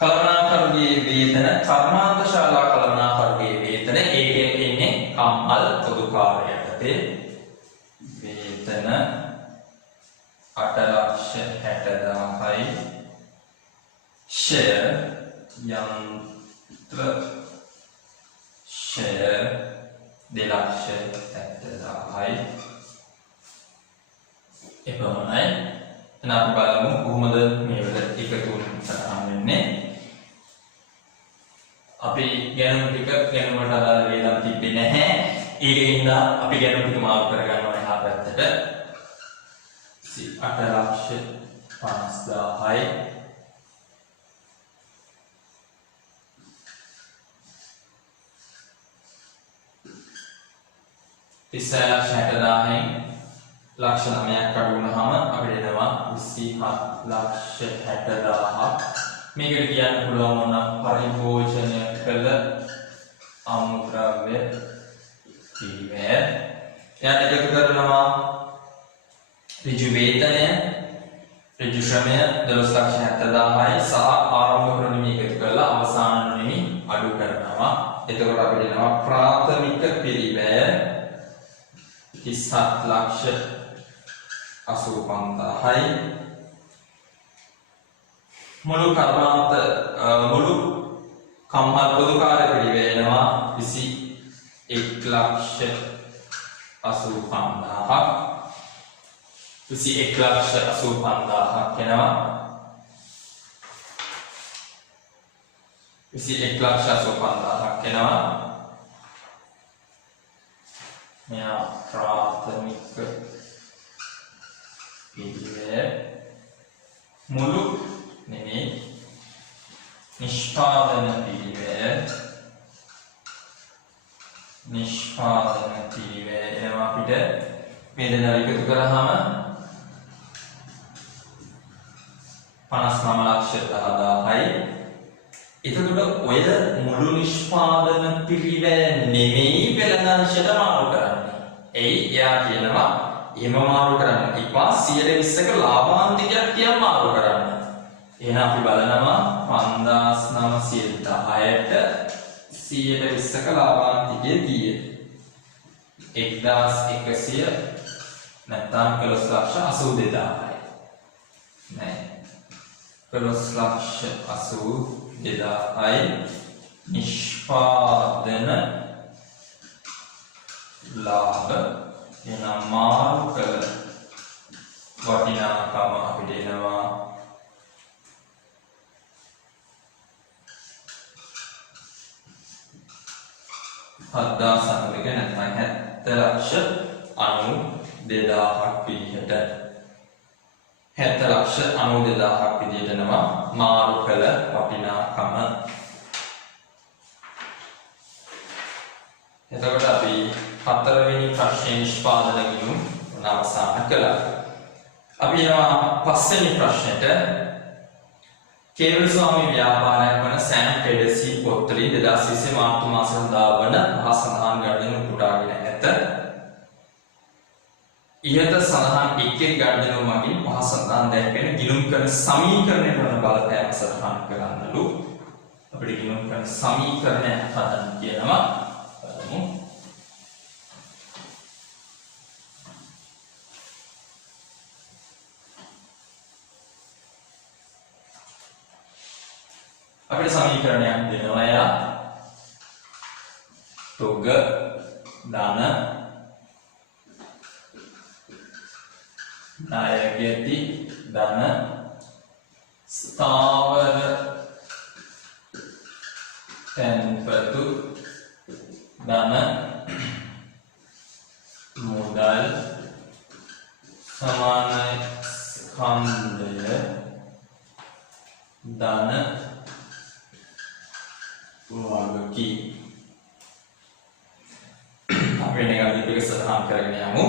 කළමනාකරුගේ වේතන කර්මාන්ත ශාලා කළමනාකරුගේ වේතන ඒකෙන් එන්නේ කම්මල් පොදු කාර්යයටදී වේතන 8,60,000යි ෂෙයර් යන්ත්‍ර ෂෙයර් 2,70,000යි එපමණයි එන අපි බලමු කොහොමද මේවල එකතු සටහන් වෙන්නේ අපි ගැනුම් ටික ගැනුමට අදාළ වේදම් තිබෙන්නේ නැහැ ඒකින්ද අපි ගැනුම් ටික මාරු කරගන්නවා එහා පැත්තට 8,50,000යි ඉස්සෙල්ලා 60,000න් ලක්ෂ 9ක් අඩු වුණාම අපිට එනවා 27,60,000ක් මේකට කියන්න පුළුවන් මොනවා පරිභෝජනය කළ අමුද්‍රව්‍ය පිළිවෙල එයාට එකතු කරනවා ඍජු වේතනය ඍජු ශ්‍රමය 12,70,000යි සහ ආරම්භක නොනිමි එකතු කරලා අවසාන නොනිමි අඩු කරනවා එතකොට අපිට එනවා ප්‍රාථමික පිළිවෙල 37,85,000යි මුළු කම්මල් පොදු කාර්ය පිළිවෙල එනවා 21,85,000ක් 21,85,000ක් එනවා 21,85,000ක් එනවා මෙයා ප්‍රාථමික පිළිවෙල මුළු නෙමෙයි නිෂ්පාදන පිළිවෙල එනවා අපිට මේ දෙනා එකතු කරාම 59,10,000යි එතකොට ඔය මුළු නිෂ්පාදන පිළිවෙල නෙමෙයි වෙළඳංශයට මාරු කරන්නේ. එයි එයා කියනවා එහෙම මාරු කරන්න එපා 120ක ලාභාන්තිකයක් කියන මාරු කරන්න. එහෙනම් අපි බලනවා 5,910ට 120ක ලාභාන්තිකය කීයද? 1,100 නැත්නම් 11,82,000යි. නෑ 11,82,000යි නිෂ්පාදන ලාභ එනම් මාරු කළ වටිනාකම අපිට එනවා 7,900 නැත්නම් 70,92,000ක් විදිහට 70,92,000ක් විදිහට එනවා මාරු කළ වටිනාකම එතකොට අපි හතරවෙනි ප්‍රශ්නේ නිෂ්පාදන ගිණුම් අවසන් කළා. අපි යනවා පස්වෙනි ප්‍රශ්නෙට. කේවල ස්වාමී ව්‍යාපාරයක් වන සෑම් ට්‍රේඩර්සී පොත්වලින් 2020 මාර්තු මාසයේ සඳහා වන මහා සඳහන් ගණන උපුටාගෙන ඇත. ඉහත සඳහන් එක් ගණනව මගින් මහා සඳහන් දැක්වෙන ගිණුම් කරන සමීකරණය කරන බලපෑම සටහන් කරන්නලු. අපිට ගිණුම් කරන සමීකරණය හදන්න කියනවා. බලමු. අපිට සමීකරණයක් දෙනවා යා තොග ධන ණය ගැති ධන ස්ථාවර තැන්පතු ධන මුදල් සමාන ස්කන්ධය ධන වගකී. අපි මේක දෙක සඳහන් කරගෙන යමු.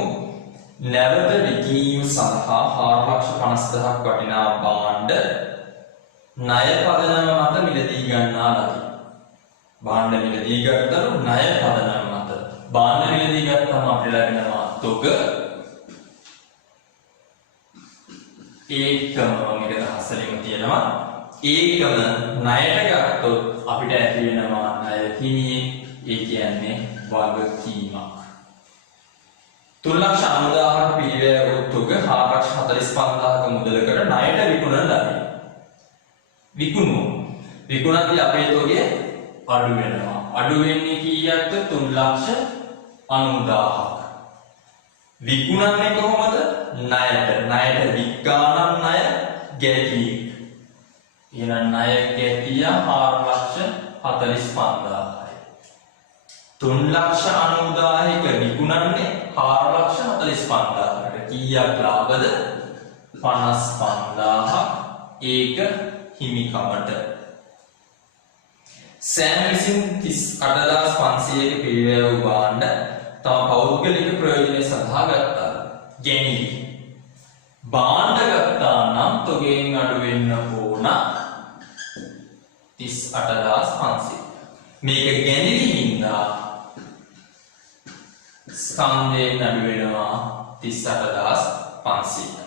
නැවත විකිණීම සඳහා 4,50,000ක් වටිනා භාණ්ඩ ණය පදනම මත මිලදී ගන්නා ලදී. භාණ්ඩ මිලදී ගත්තම ණය පදනම මත. භාණ්ඩ මිලදී ගත්තම අපිට ලැබෙනවා තොග ඒකම මේක දහසලින් තියෙනවා. ඒකම ණයට ගත්තොත් අපිට ඇති වෙනවා ණය හිමියේ. ඒ කියන්නේ වගකීමක්. 3,90,000ක පිළිවෙල උතුක 4,45,000ක මුදලකට ණයට විකුණන ලදී. විකුණද්දී අපේ තොගේ අඩු වෙනවා. අඩු වෙන්නේ කීයක්ද? 3,90,000ක්. විකුණන්නේ කොහොමද? ණයට. ණයට වික්කානම් ණය ගැටි. එහෙනම් ණය ගැටිය 4,45,000යි. 3,90,000ක විකුණන්නේ 4,45,000කට. කීයක් ලාභද? 55,000ක්. ඒක හිමිකමට. සෑම විසින් 38,500ක පිරිවැය වූ භාණ්ඩ තම පෞද්ගලික ප්‍රයෝජනය සඳහා ගත්තා. ගැනීම. භාණ්ඩ ගත්තා නම් තොගෙන් අඩු වෙන්න ඕන 38,500. මේක ගැනීමින්දා ස්කන්ධයෙන් අඩු වෙනවා 38,500.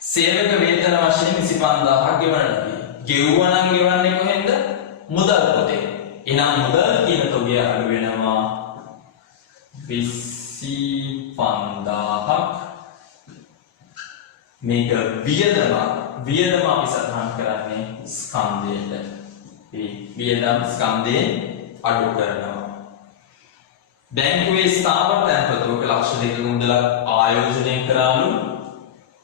සේවක වේතන වශයෙන් 25,000ක් ගෙවන්න ලැබේ. ගෙවුවා නම් ගෙවන්නේ කොහෙන්ද? මුදල් පොතේ. එහෙනම් මුදල් කියන තොගය අඩු වෙනවා 25,000ක්. මේක වියදම අපි සඳහන් කරන්නේ ස්කන්ධයට. මේ වියදම් ස්කන්ධයෙන් අඩු කරනවා. බැංකුවේ ස්ථාවර තැන්පතුක ලක්ෂ 2ක මුදලක් ආයෝජනය කරාලු.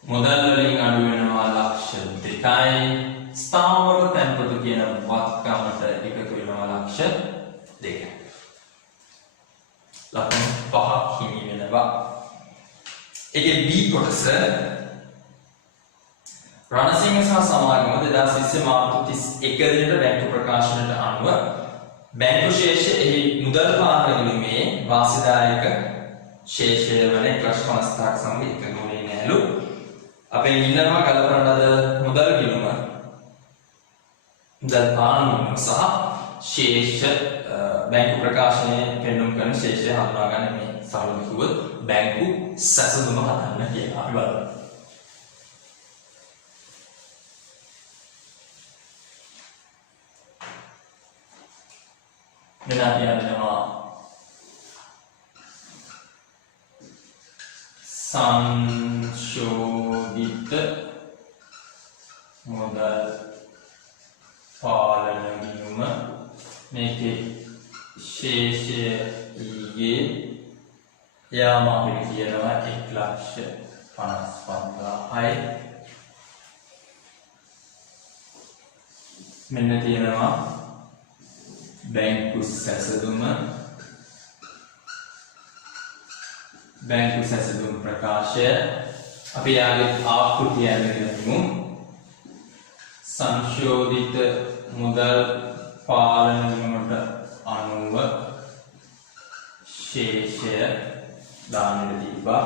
මුදල් වලින් අඩු වෙනවා ලක්ෂ 2යි. ස්ථාවර තැන්පතු කියන වත්කමට එකතු වෙනවා ලක්ෂ 2යි. ලකුණු 5ක් හිමි වෙනවා. ඒකේ B කොටස රණසිංහ සහ සමාගම 2020 මාර්තු 31 දිනට බැංකු ප්‍රකාශනයට අනුව බැංකු ශේෂය එහි මුදල් පාලන ගිණුමේ වාසිදායක ශේෂය වන 1,50,000ක් සමග එකතු වෙන්නේ නැලු. අපේ ඉන්නවා ගලපන ලද මුදල් ගිණුම මුදල් පාලන ගිණුම සහ ශේෂ බැංකු ප්‍රකාශනයේ පෙන්වුම් කරන ශේෂය හඳුනා ගන්න මේ සරලව බැංකු සැසඳුම හදන්න කියලා අපි බලමු. මෙන්න කියනවා සංශෝධිත මුදල් පාලන ගිණුම මේකේ ශේෂය ඊගේ යාම අපිට කියනවා 1,55,000යි. මෙන්න තියෙනවා බැංකු සැසඳුම් ප්‍රකාශය. අපි යාගේ ආකෘතිය අරගෙන සංශෝධිත මුදල් පාලන ගිණුමට අනුව ශේෂය දාන්නට තිබ්බා.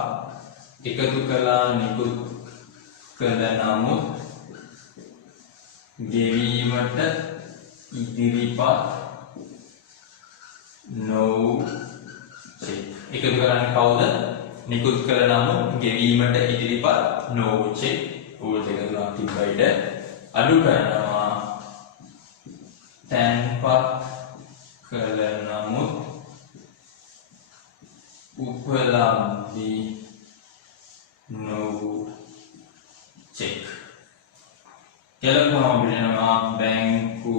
එකතු කළා නිකුත් කළ නමුත් ගෙවීමට ඉදිරිපත් නොවූ චෙක්. එකතු කරන්නේ කවුද? නිකුත් කළ නමුත් ගෙවීමට ඉදිරිපත් නොවූ චෙක්. ඌ දෙක තුනක් තිබ්බයිද අඩු කරනවා තැන්පත් කළ නමුත් උපලබ්ධි නොවූ චෙක්. කියලපුවම වෙනවා බැංකු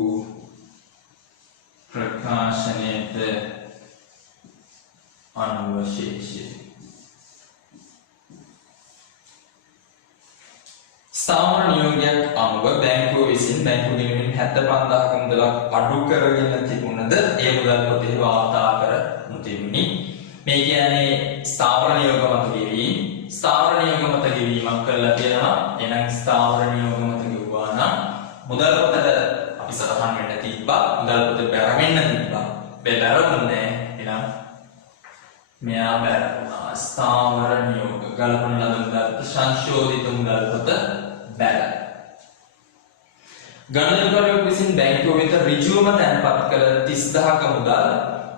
ප්‍රකාශනයට අනුව ශේෂය. ස්ථාවර නියෝගයක් අනුව බැංකුව විසින් බැංකු ගිණුමින් 75000ක මුදලක් අඩු කරගෙන තිබුණද ඒ මුදල් පොතේ වාර්තා කර නොතිබුණි. මේ කියන්නේ ස්ථාවර නියෝග මත ගෙවීම. ස්ථාවර නියෝග මත ගෙවීමක් කරලා තියෙනවා. එහෙනම් ස්ථාවර නියෝග මත ගෙවුවා නම් මුදල් පොතට අපි සටහන් වෙන්න තිබ්බා. මුදල් පොත බැරෙන්න තිබ්බා. බැරෙන්නේ එහෙනම් මෙයා බැරුණා. ස්ථාවර නියෝග ගලපන ලද මුදල් සංශෝධිත මුදල් පොත බැර. ගණනකරුවෙකු විසින් බැංකුව වෙත ඍජුවම තැන්පත් කළ 30000ක මුදල්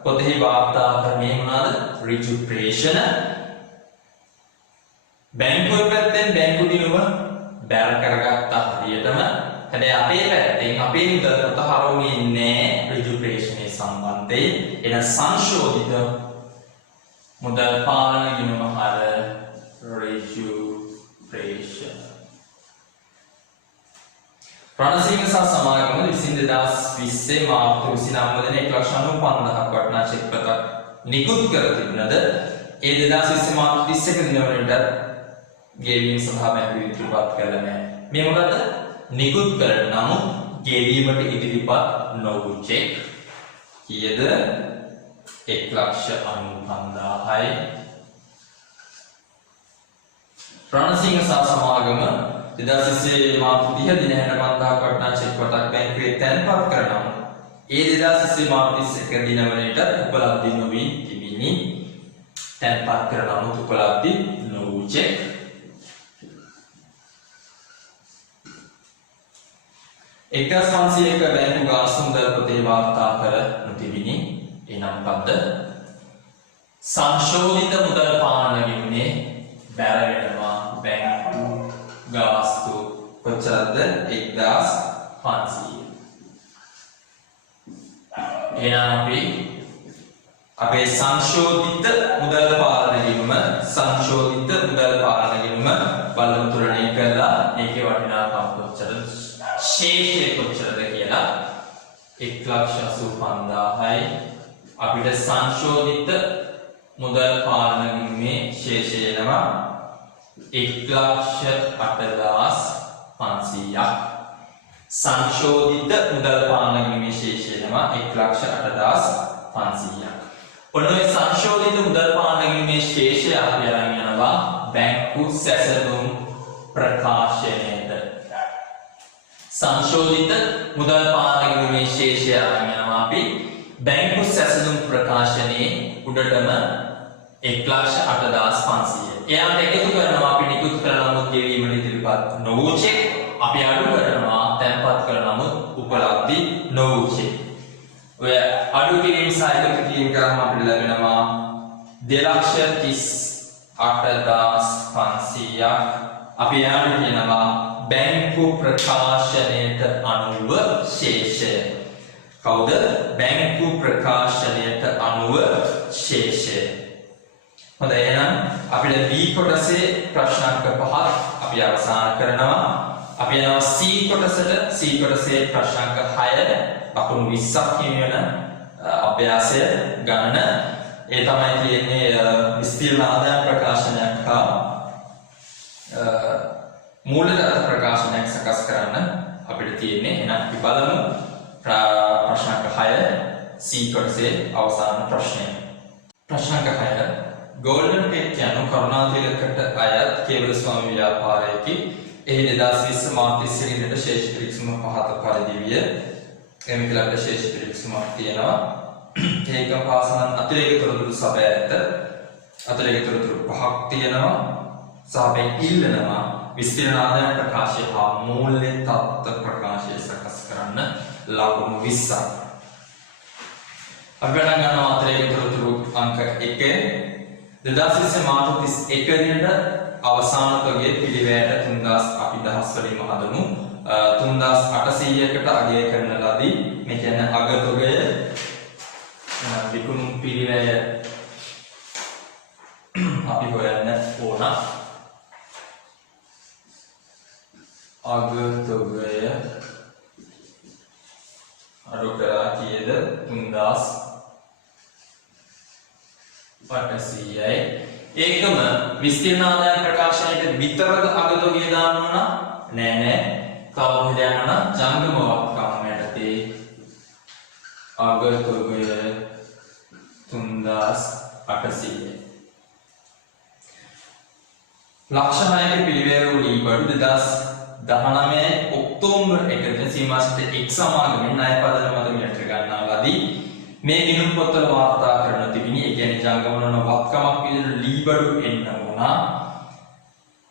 පොතෙහි වාර්තා කරන්නේ මොනවාද? ඍජු ප්‍රේෂණ. බැංකුවේ පැත්තෙන් බැංකු ගිණුම බැර කරගත්තා හරියටම. හැබැයි අපේ පැත්තෙන් අපේ මුදල් පොත හරවුනේ නැහැ ඍජු ප්‍රේෂණයේ සම්බන්ධයෙන්. එන සංශෝධිත මුදල් පාලන ගිණුම හර ඍජු ප්‍රේෂණ. රණසිංහ සහ සමාගම විසින් 2020 මාර්තු 29 දින 1,95,000ක් වටිනා චෙක් පතක් නිකුත් කර තිබුණද ඒ 2020 මාර්තු 31 දින වලට ගෙවීම සඳහා බැංකුව ඉදිරිපත් කළ නැහැ. මේ මොකද? නිකුත් කළ නමුත් ගෙවීමට ඉදිරිපත් නොවූ චෙක් කීයද? 1,95,000යි. රණසිංහ සහ සමාගම 2020 මාර්තු 30 දින 65,000ක් වටිනා චෙක් පතක් බැංකුවේ තැන්පත් කරනවා. ඒ 2020 මාර්තු 31 දින වලට උපලබ්ධි නොවී තිබිනි. තැන්පත් කර නමුත් උපලබ්ධි නොවූ චෙක්. එක්දස් 500ක බැංකු ගාස්තු මුදල් පොතේ වාර්තා කර නොතිබිනි. එනම් මොකද්ද? සංශෝධිත මුදල් පාලන ගිණුමේ බැර වෙනවා බැංකු ගාස්තු කොච්චරද? 1500. එහෙනම් අපි අපේ සංශෝධිත මුදල් පාලන ගිණුම බලමු තුලණය කරලා ඒකේ වටිනාකම කොච්චරද? ශේෂය කොච්චරද කියලා 1,85,000යි. අපිට සංශෝධිත මුදල් පාලන ගිණුමේ ශේෂය එනවා 1,08,500ක්. සංශෝධිත මුදල් පාලන ගිණුමේ ශේෂය එනවා 1,08,500ක්. ඔන්න ඔය සංශෝධිත මුදල් පාලන ගිණුමේ ශේෂය අපි අරන් යනවා බැංකු සැසඳුම් ප්‍රකාශනයට. සංශෝධිත මුදල් පාලන ගිණුමේ ශේෂය අරන් යනවා අපි බැංකු සැසඳුම් ප්‍රකාශනයේ උඩටම 1,08,500. එයාට එකතු කරනවා අපි නිකුත් කරන නමුත් ගෙවීමට ඉදිරිපත් නොවූ චෙක්. අපි අඩු කරනවා තැන්පත් කරන නමුත් උපලබ්ධි නොවූ චෙක්. ඔය අඩු කිරීම සහ එකතු කිරීම කරාම අපිට ලැබෙනවා 2,38,500ක්. අපි යාට කියනවා බැංකු ප්‍රකාශනයට අනුව ශේෂය. කවුද? බැංකු ප්‍රකාශනයට අනුව ශේෂය. හොඳයි, එහෙනම් අපිට B කොටසේ ප්‍රශ්න අංක 5ක් අපි අවසන් කරනවා. අපි යනවා C කොටසට. C කොටසේ ප්‍රශ්න අංක 6 ලකුණු 20ක් හිමිවන අභ්‍යාසය ගණන. ඒ තමයි තියෙන්නේ විස්තීර්ණ ආදායම් ප්‍රකාශනයක් හා මූලධන ප්‍රකාශනයක් සකස් කරන්න අපිට තියෙන්නේ. එහෙනම් අපි බලමු ප්‍රශ්න අංක 6 C කොටසේ අවසාන ප්‍රශ්නය. ප්‍රශ්න අංක 6 ගෝල්ඩන් ටෙක් යනු කරුණාතිලකට අයත් කේවල ස්වාමි ව්‍යාපාරයේකි. එහි 2020 මාර්තු 30 වෙනිදාට ශේෂ පිරික්සම පහත පරිදි විය. එමෙ කියලා ශේෂ පිරික්සමක් තියෙනවා. ඒකම පාසනන් අතිරේක තොරතුරු සපයත අතිරේක තොරතුරු පහක් තියෙනවා සහ මේ ඉල්ලනවා විස්තීර්ණ ආදායම් ප්‍රකාශය හා මූල්‍ය තත්ත්ව ප්‍රකාශය සකස් කරන්න ලකුණු 20ක්. අපි ගණන් ගන්නවා අතිරේක තොරතුරු අංක 1 2020 මාර්තු 31 වෙනිදාට අවසාන තොගයේ පිළිවෙලට 3000 අපි දහස් වලින්ම හදමු 3800කට අගය කරන ලදී. මේ කියන්නේ අග තොගය විකුණු පිළිවෙල අපි හොයන්න ඕන. අග තොගය අඩු කරලා කීයද 3800යි. ඒකම විස්තීර්ණ ආදායම් ප්‍රකාශනයේ විතරද අග තොගය දාන්න ඕන නෑ. තව මොකද යනවා ජංගම වත්කම් යටතේ අග තොගය 3800යි. ලක්ෂ 6ක පිළිවෙල වූ ලීබඩු 2019 ඔක්තෝබර් 1 දින සීමාසිත එක් සමාගමෙන් ණය පදන මත මිලට ගන්නා ලදී. මේ ගිණුම් පොත්වල වාර්තා කරන තිබිනි. ඒ කියන්නේ ජංගමවල වත්කමක් විදිහට ලීබඩු එන්න ඕනා.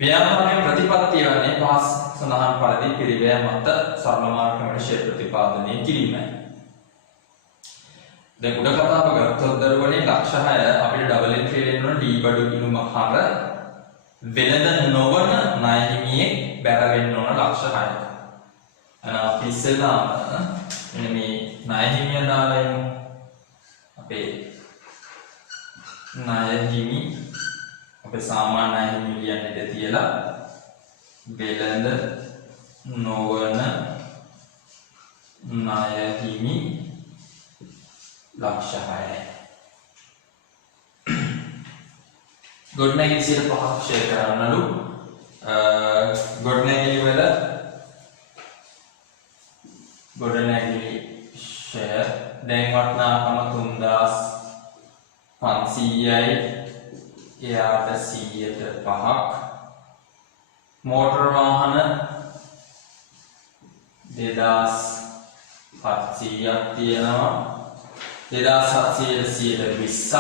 ව්‍යාපාරයේ ප්‍රතිපත්තිය වන්නේ පහස් සඳහන් පරිදි පිළිවෙල මත සරල මාර්ගමට ෂෙයා ප්‍රතිපාදනය කිරීමයි. දැන් උඩ කතාව ගත්තොත් දරුවනේ ලක්ෂ 6 අපිට ඩබල් එන්ට්‍රි වෙන්න ඕන ලීබඩු ගිණුම හර වෙනද නොවන ණය හිමියෙක් බැර වෙන්න ඕන ලක්ෂ 6ක. අපි ඉස්සෙල්ලාම මෙන්න මේ ණය හිමිය දාලා එමු. අපේ ණය හිමි අපේ සාමාන්‍ය ණය හිමි ලියන්නේ දෙ තියලා වෙනද නොවන ණය හිමි ලක්ෂ 6යි. ගොඩනැගිලි 5ක් ෂෙයා කරන්නලු. ගොඩනැගිලි වල ගොඩනැගිලි ෂෙයා දැන් වටනාකම 3500යි. එයාට 100ට 5ක්. මෝටර වාහන 2700ක් තියෙනවා. 2700ට 120ක්.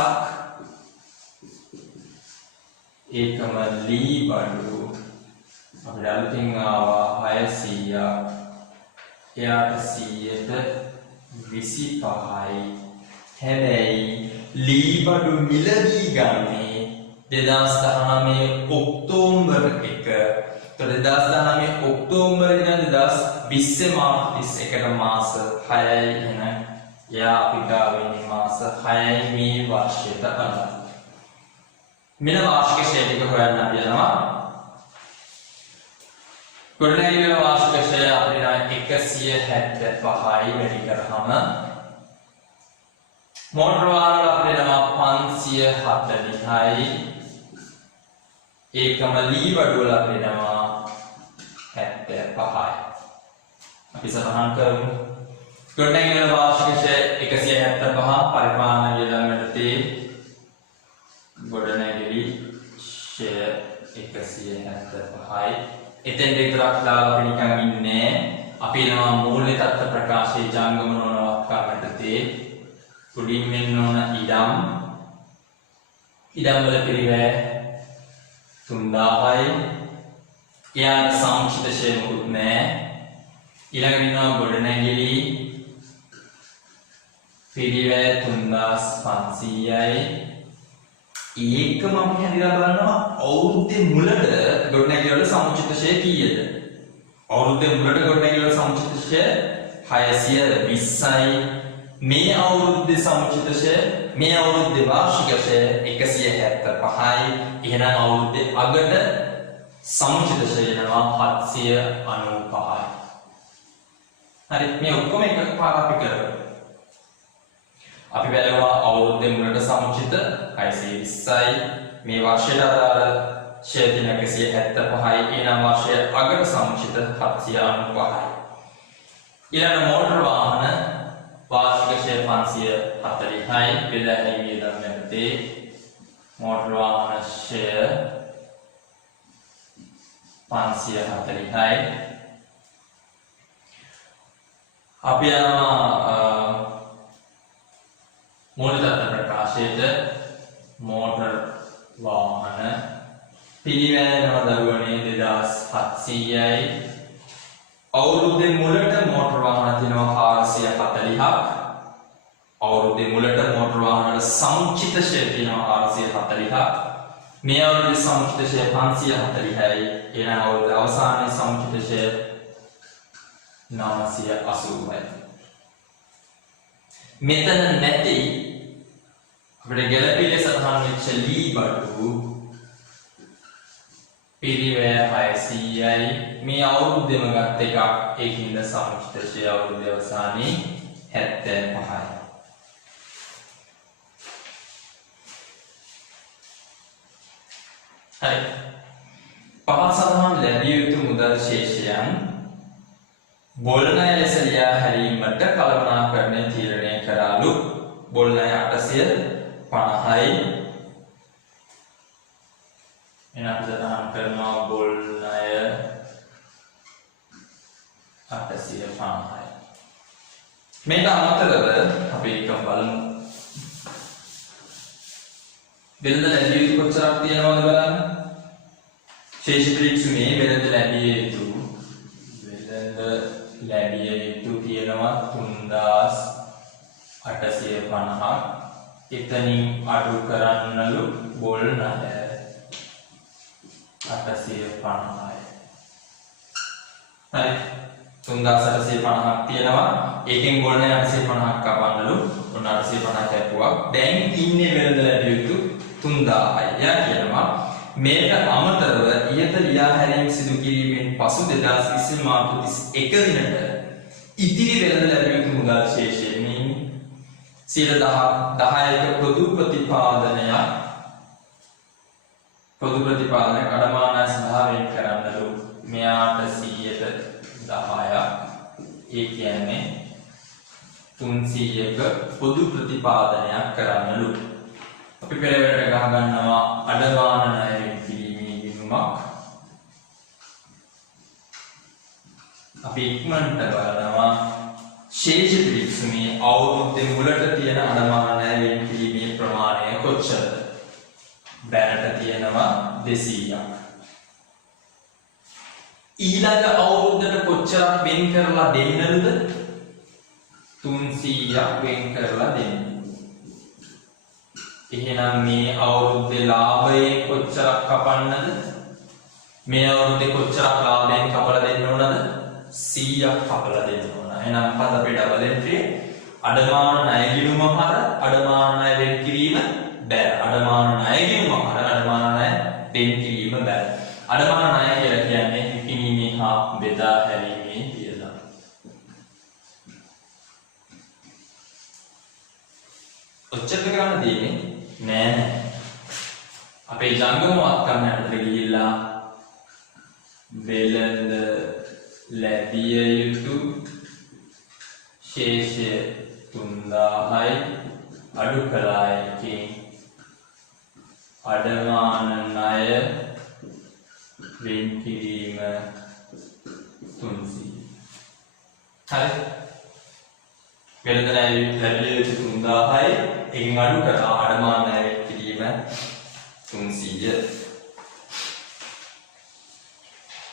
ඒකම ලීබඩු අපිට අලුතින් ආවා 600ක්. එයාට 100ට 25යි. හැබැයි ලීබඩු මිලදී ගන්නේ 2019 ඔක්තෝබර් 1. તો 2019 ඔක්තෝබර් ඉඳන් 2020 මාර්තු 31ට මාස 6යි. එහෙනම් එයා අපි ගාවෙන්නේ මාස 6යි මේ වර්ෂයට අනුව. මෙන්න වාර්ෂික ෂෙයා ටික හොයන්න අපි යනවා. ගොඩනැගිලි වාර්ෂික ෂෙයා අපිට 175යි වැඩි කරාම මෝටර වාහන අපිට 540යි. ඒකම ලීබඩු වල අපිට 75යි. අපි සඳහන් කරමු. ගොඩනැගිලි වාර්ෂික ෂෙයා 175 පරිමාණ වියදම් යටතේ ගොඩනැගිලි ෂෙයා 175යි. එතෙන් විතරක් දාලා අපි නිකන් ඉන්නේ. අපි එනවා මූල්‍ය තත්ත්ව ප්‍රකාශයේ ජංගම නොවනවත්කම් යටතේ උඩින් මෙන්න ඕන ඉඩම් වල පිළිවෙල 3000යි. එයාට සංක්ෂිප්ත ෂෙයා මොකුත් නැහැ. ඊළඟට ඉන්නවා ගොඩනැගිලි පිළිවෙල 3500යි. ඒකම අපි හැදිලා බලනවා අවුරුද්දේ මුලට ගොඩනැගිලි වල සමුචිත ෂෙයා කීයද? අවුරුද්දේ මුලට ගොඩනැගිලි වල සමුචිත ෂෙයා 620යි. මේ අවුරුද්දේ සමුචිත ෂෙයා මේ අවුරුද්දේ වාර්ෂික ෂෙයා 175යි. එහෙනම් අවුරුද්දේ අගට සමුචිත ෂෙයා වෙනවා 795යි. හරි මේ ඔක්කොම එකපාර අපි කරමු. අපි බැලුවා අවුරුද්දේ මුලට සමුචිත 620යි. මේ වර්ෂයට අදාළ ෂෙයා දින 175යි. එනම් වර්ෂයේ අගට සමුචිත 795යි. ඊළඟ මෝටර වාහන වාර්ෂික ෂෙයා 540යි. බෙදාහැරි වියදම් යටතේ මෝටර වාහන ෂෙයා 540යි. අපි යනවා මූලතත්ත්ව ප්‍රකාශයට මෝටර් වාහන පිළිවෙලනවා දරුවනේ 2700යි. අවුරුද්දේ මුලට මෝටර් වාහන තියෙනවා 440ක්. අවුරුද්දේ මුලට මෝටර් වාහන වල සමුචිත ෂෙයා තියෙනවා 440ක්. මේ අවුරුද්දේ සමුචිත ෂෙයා 540යි. එන අවුරුද්දේ අවසානයේ සමුචිත ෂෙයා 980යි. මෙතන නැති අපිට ගැළපෙන්නේ සතහන් වෙච්ච ලී බඩු පිරිවැය 600යි. මේ අවුරුද්දෙම ගත් එකක්. ඒකින්ද සමුචිත ෂෙයා අවුරුද්දේ අවසානයේ 75යි. හරි. පහත් සඳහන් ලැබිය යුතු මුදල් ශේෂයන් බොල්ණය ලෙස ලියා හැරීමට කළමනාකරණය තීරණය කරාලු. බොල්ණය 850යි. එනම් සඳහන් කරනවා බොල්ණය 850යි. මේට අමතරව අපි එක බලමු. වෙළඳ ලැබිය යුතු කොච්චරක් තියෙනවද බලන්න. ශේෂ පිරික්සුමේ වෙළඳ ලැබිය යුතු තියෙනවා 3850ක්. එතනින් අඩු කරන්නලු බොල්ණය 850යි. හරි. 3850ක් තියෙනවා. ඒකෙන් බොල්ණය 850ක් කපන්නලු. ඔන්න 850 කැපුවා. දැන් ඉන්නේ වෙළඳ ලැබිය යුතු 3000යි. යා කියනවා මේට අමතරව ඉහත ලියා හැරීම සිදු කිරීමෙන් පසු 2020 මාර්තු 31 දිනට ඉතිරි වෙළඳ ලැබිය යුතු මුදල් ශේෂයෙන් 10% පොදු ප්‍රතිපාදනයක් අඩමානය සඳහා වෙන් කරන්නලු. මෙයාට 10%ක්. ඒ කියන්නේ 300ක පොදු ප්‍රතිපාදනයක් කරන්නලු. අපි පෙරවැට ගහ ගන්නවා අඩමාන ණය වෙන් කිරීමේ ගිණුමක්. අපි ඉක්මනට බලනවා ශේෂ පිරික්සුමේ අවුරුද්දේ මුලට තියෙන අඩමාන ණය වෙන් කිරීමේ ප්‍රමාණය කොච්චරද? බැලට තියෙනවා 200ක්. ඊළඟ අවුරුද්දට කොච්චරක් වෙන් කරලා දෙන්නද? 300ක් වෙන් කරලා දෙන්න. එහෙනම් මේ අවුරුද්දේ ලාභයෙන් කොච්චරක් කපන්නද? මේ අවුරුද්දේ කොච්චරක් ලාභයෙන් කපලා දෙන්න ඕනද? 100ක් කපලා දෙන්න ඕන. එහෙනම් පද අපේ ඩබල් එන්ට්‍රි අඩමාන ණය ගිණුම හර අඩමාන ණය වෙන් කිරීම බැර. අඩමාන ණය ගිණුම හර අඩමාන ණය වෙන් කිරීම බැර. අඩමාන ණය කියලා කියන්නේ විකිණීමේ හා බෙදා හැරීමේ වියදම්. ඔච්චර කරන්න දෙන්නේ නෑ. අපේ ජංගම වත්කම් යටතට ගිහිල්ලා වෙළඳ ලැබිය යුතු ශේෂය 3000යි අඩු කළා එකෙන් අඩමාන ණය වෙන් කිරීම 300. හරි. වෙළඳ ලැබිය යුතු 3000යි එකෙන් අඩු කළා අඩමාන ණය වෙන් කිරීම 300.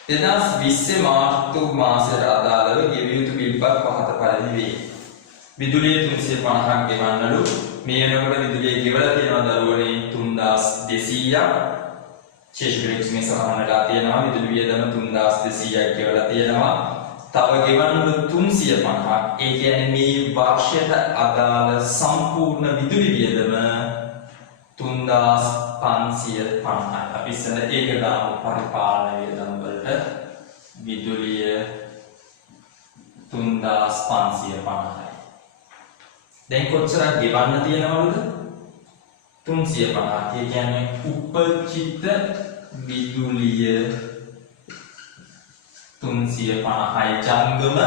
2020 මාර්තු මාසයට අදාළව ගෙවිය යුතු බිල්පත් පහත පරිදි වේ. විදුලිය 350ක් ගෙවන්නලු. මේ වෙනකොට විදුලිය ගෙවලා තියෙනවා දරුවනේ 3200ක්. ශේෂ පිරික්සුමේ සඳහන් වෙලා තියෙනවා විදුලි වියදම 3200ක් ගෙවලා තියෙනවා. තව ගෙවන්නලු 350ක්. ඒ කියන්නේ මේ වර්ෂයට අදාළ සම්පූර්ණ විදුලි වියදම 3550යි. අපි ඉස්සර ඒක දාමු පරිපාලන වියදම් වලට. විදුලිය 3550යි. දැන් කොච්චරක් ගෙවන්න තියෙනවද? 350. ඒ කියන්නේ උපචිත විදුලිය 350යි ජංගම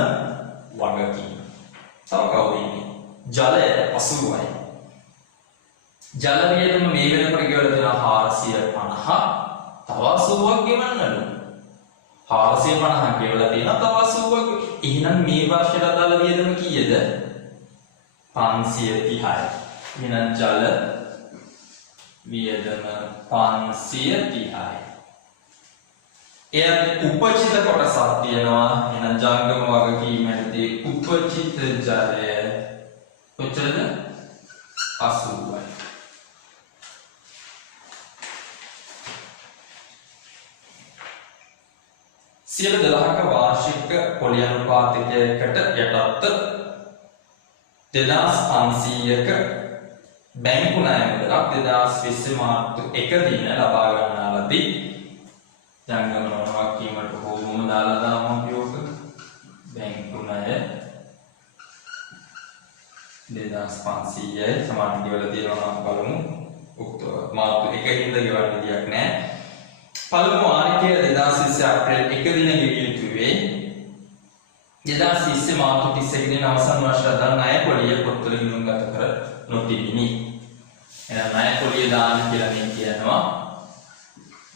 වගකීම. තව කවුද ඉන්නේ? ජලය 80යි. ජල වියදම මේ වෙනකොට ගෙවලා තියෙනවා 450. තව 80ක් ගෙවන්නලු. 450ක් ගෙවලා තියෙනවා තව 80ක්. එහෙනම් මේ වර්ෂයට අදාළ වියදම කීයද? 530යි. එහෙනම් ජල වියදම 530යි. එයාගේ උපචිත කොටසක් තියෙනවා. එහෙනම් ජංගම වගකීමේදී උපචිත ජලය කොච්චරද? 80යි. සියලු 12ක වාර්ෂික පොලි අනුපාතයකට යටත්ව 2500ක බැංකු ණය මුදලක් 2020 මාර්තු 1 දින ලබා ගන්නා ලදී. ජංගම වගකීමට හෝම දාලා දාමු අපියෝක බැංකු ණය 2500යි සමාන ගෙවලා තියෙනවා බලමු. උක්ත මාර්තු 1 දිනද ගෙවන්න විදියක් නැහැ. පළමු වාරිකය 2020 අප්‍රේල් 1 දින ගෙවිය යුතුවේ. 2020 මාර්තු 31 දින අවසන් වර්ෂ දා ණය පොලිය පොත්වල ගිණුම්ගත කර නොතිබිනි. එහෙනම් ණය පොලිය දාන්න කියලා මේ කියනවා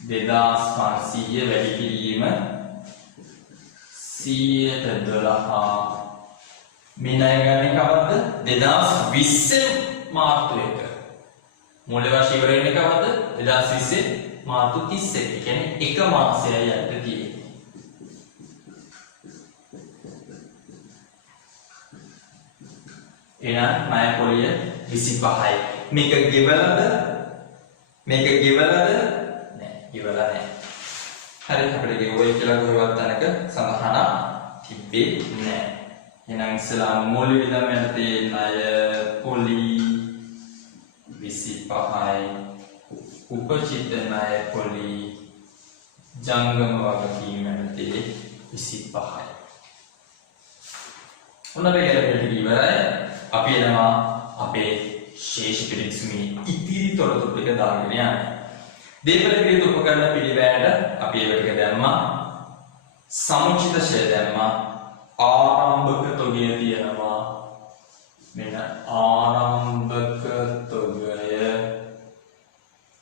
2500 වැඩි කිරීම 112 මේ ණය ගන්නේ කවද්ද? 2020 මාර්තු 1. මූල්‍ය වර්ෂය ඉවර වෙන්නේ කවද්ද? 2020 මාර්තු 31. කියන්නේ එක මාසයයි යට තියෙන්නේ. එහෙනම් ණය පොලිය 25යි. මේක ගෙවලද? මේක ගෙවලද? නෑ, ගෙවලා නෑ. හරි අපිට ගෙවුවයි කියලා කොහෙවත් තැනක සඳහනක් තිබ්බේ නෑ. එහෙනම් ඉස්සලා මූල්‍ය වියදම යටතේ ණය පොලි 25යි. උපචිත ණය පොලි ජංගම වගකීම යටතේ 25යි. ඔන්න මේ ගැලපෙට ඉවරයි. අපි එනවා අපේ ශේෂ පිළිතුමේ ඉතිරි තොරතුරු ටික දාගෙන යන්න. දේපල පිළිතුරු උපකරණ පිළිවෙලට අපි ඒකට දැම්මා සමුචිත ෂය දැම්මා. ආරම්භක තොගය තියෙනවා. මෙන්න ආරම්භක තොගය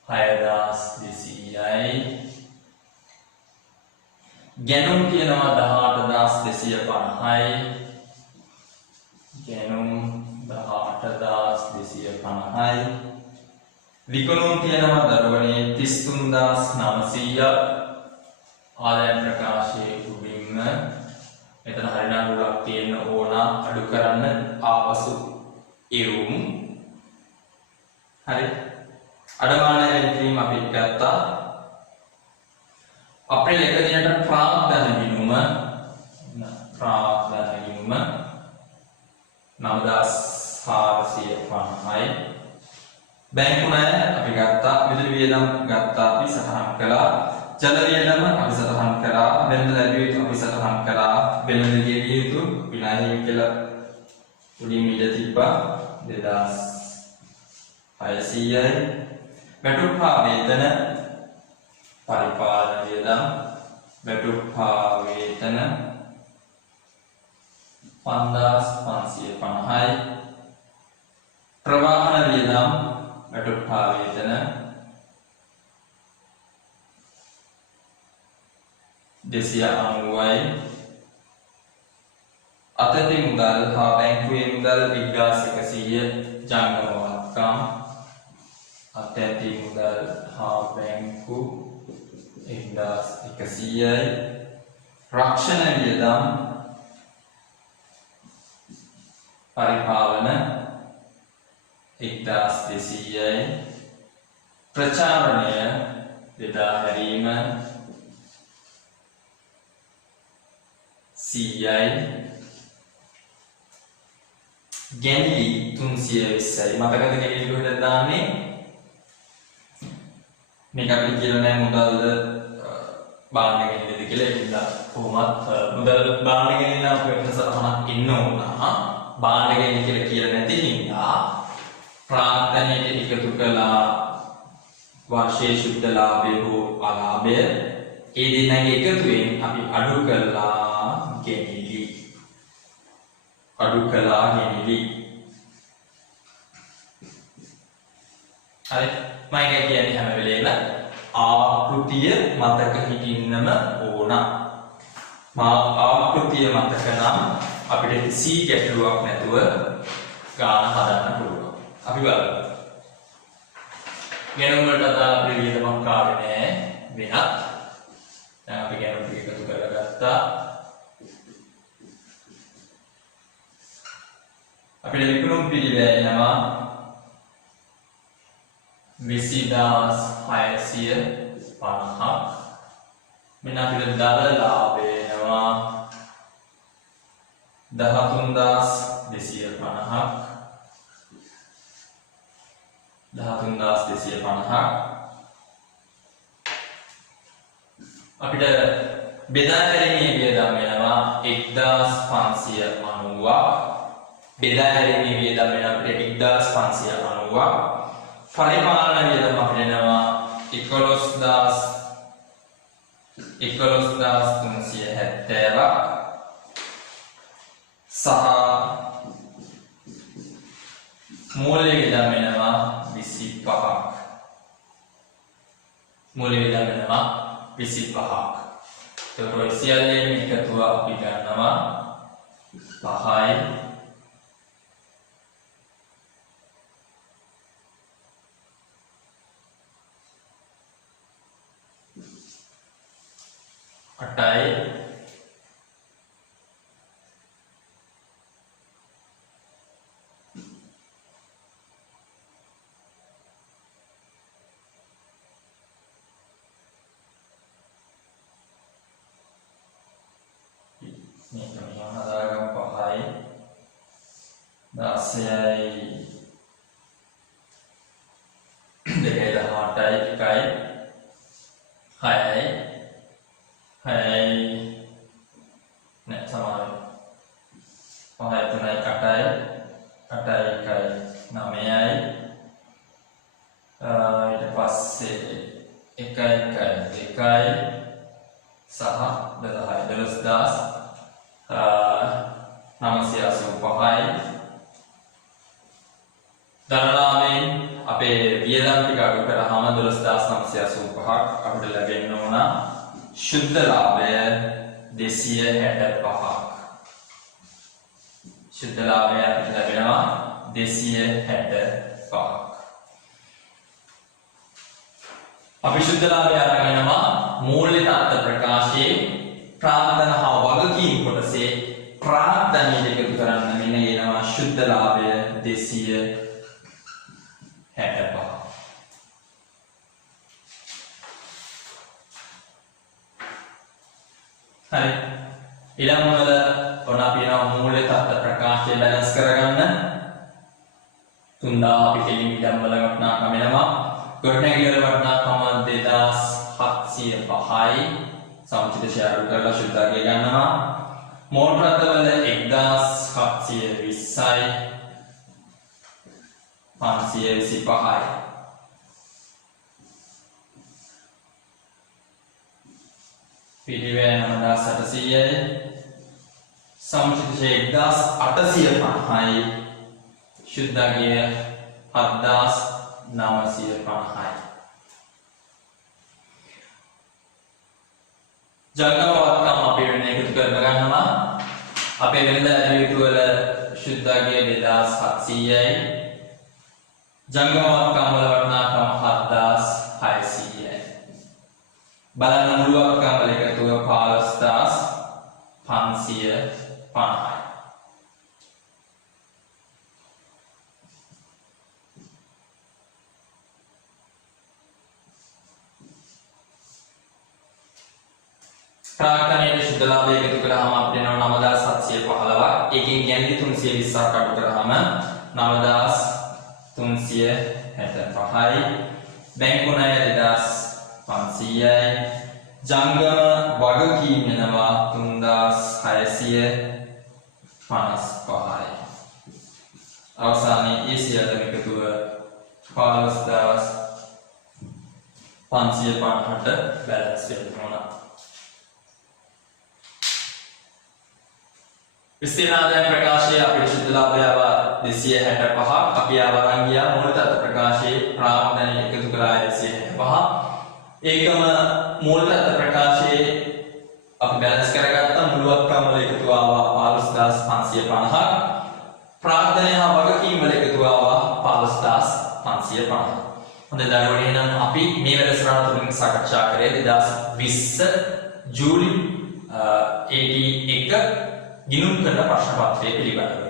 6200යි. ගැනුම් තියෙනවා 18250යි. ගැනුම් 18250යි. විකුණුම් තියෙනවා දරුවනේ 33900ක්. ආදායම් ප්‍රකාශයේ උඩින්ම මෙතන හරිනාඩුවක් තියෙන ඕන අඩු කරන්න ආපසු එවුම්. හරි. අඩමාන වෙනකීම් අපි ගත්තා. අප්‍රේල් 1 දිනට ප්‍රාග්ධන ගිණුම 9450යි. බැංකු ණය අපි ගත්තා. විදුලි වියදම් ගත්තා. අපි සටහන් කළා. ජල වියදම අපි සටහන් කළා. වෙළඳ ලැබිය යුතු අපි සටහන් කළා. වෙළඳ ගෙවිය යුතු විනාශය කියලා උඩින් ඉඳ තිබ්බා 2600යි. වැටුප්පා වේතන පරිපාලන වියදම් වැටුප්පා වේතන 5550යි. ප්‍රවාහන වියදම් වැටුප්පා වේතන 290යි. අතැති මුදල් හා බැංකුවේ මුදල් 1100 ජංගම වත්කම්. අතැති මුදල් හා බැංකු 1100යි. රක්ෂණ වියදම් පරිපාලන 1200යි. ප්‍රචාරණය බෙදා හැරීම 100යි. ගැනිලි 320යි. මතකද ගැනිලි කොහෙද දාන්නේ? මේක අපිට කියලා නෑ මුදල්ද බාන්න ගැනිලිද කියලා. ඒකද කොහොමත් මුදල් බාන්න ගැනිලා අපේ සතහනක් ඉන්න ඕන. බාන්න ගැනිලි කියලා කියලා නැති හින්දා ප්‍රාග්ධනයට එකතු කළා වාර්ෂික සුද්ධ ලාභය හෝ අලාභය. ඒ දෙන්නගේ එකතුවෙන් අපි අඩු කළා ගැනිලි. හරි. මම කියන්නේ හැම වෙලේම ආකෘතිය මතක හිටින්නම ඕන. ආකෘතිය මතක නම් අපිට C ගැටලුවක් නැතුව ගාන හදන්න පුළුවන්. අපි බලමු. ගැනුම් වලට අදාළ අපේ වියදමක් ආවේ නැහැ වෙනත්. දැන් අපි ගැනුම් ටික එකතු කරගත්තා. අපිට විකුණුම් පිළිවෙලනවා 20650ක්. මෙන්න අපිට දල ලාභය එනවා 13250ක්. 13250ක්. අපිට බෙදා හැරීමේ වියදම් වෙනවා 1590ක්. බෙදා හැරීමේ වියදම් වෙන අපිට 1590ක්. පරිමාණ වියදම අපිට එනවා 11370ක්. සහ මූල්‍ය වියදම් වෙනවා 25ක්. මූල්‍ය වියදම් වෙනවා 25ක්. ඒතකොට සියල්ලේම එකතුව අපි ගන්නවා 5යි. අටයි. මේක මෙහෙම හදාගමු 5යි 16යි 2යි 18යි 1යි 6යි 6යි නෑ සමානයි 5යි 3යි 8යි 8යි 1යි 9යි ඊට පස්සේ 1යි 1යි 2යි සහ 12යි 12985යි. දරලාමෙන් අපේ වියදම් ටික අඩු කරාම 12985ක් අපිට ලැබෙන්න ඕන ශුද්ධ ලාභය 265ක්. ශුද්ධ ලාභය අපිට ලැබෙනවා 265ක්. අපි ශුද්ධ ලාභය අරගෙන යනවා මූල්‍ය තත්ත්ව ප්‍රකාශයේ ප්‍රාර්ථන හා වගකීම් කොටසේ ප්‍රාර්ථනීය එකතු කරන්න මෙන්න එනවා ශුද්ධ ලාභය 265. හරි. ඊළඟ වල ඔන්න අපි යනවා මූල්‍ය තත්ත්ව ප්‍රකාශය බැලන්ස් කරගන්න. 3000 අපි කෙලින් ඉඩම් වල වටිනාකම එනවා. ගොඩනැගිලි වල වටිනාකම 2705යි. සමුචිත ෂෙයාර් කරලා ශුද්ධාගය ගන්නවා. මෝටර රථවල 1720යි 525යි. පිළිවෙල 9800යි. සමුචිත ෂෙයාර් 1850යි. ශුද්ධාගය 7950යි. ජංගමවත්කම් අපි වෙන එකතු කරලා ගන්නවා. අපේ වෙනදා ඇරියුතු වල ශුද්ධාගය 2700යි. ජංගමවත්කම් වල වටිනාකම 7600යි. බලන්න මුළු වත්කම් වල එකතුව 15550යි. ප්‍රාර්ථනීය ශුද්ධ ලාභය එකතු කරාම අපිට එනවා 9715ක්. ඒකෙන් ගැන්ඩි 320ක් අඩු කරාම 9365යි. බැංකු ණය 2500යි. ජංගම වගකීම් වෙනවා 3655යි. අවසානයේ ඒ සියල්ලම එකතුව 15550ට බැලන්ස් වෙනවා. විස්තීර්ණ ආදායම් ප්‍රකාශයේ අපේ ශුද්ධ ලාභය 265ක්. අපි ආවරන් ගියා මූල තත්ත්ව ප්‍රකාශයේ ප්‍රාර්ථනීය එකතු කරලා 265. ඒකම මූල තත්ත්ව ප්‍රකාශයේ අපි බැලන්ස් කරගත්ත මුළුවත්කම් වල එකතු ආවා 15550ක්. ප්‍රාර්ථනීය හා වගකීම් වල එකතු ආවා 15550ක්. හොඳයි දරුවනේ, එහෙනම් අපි මේ වැඩසටහන තුලින් සාකච්ඡා කරේ 2020 ජූලි 81 ගිණුම් කරන ප්‍රශ්න පත්‍රය පිළිබඳව.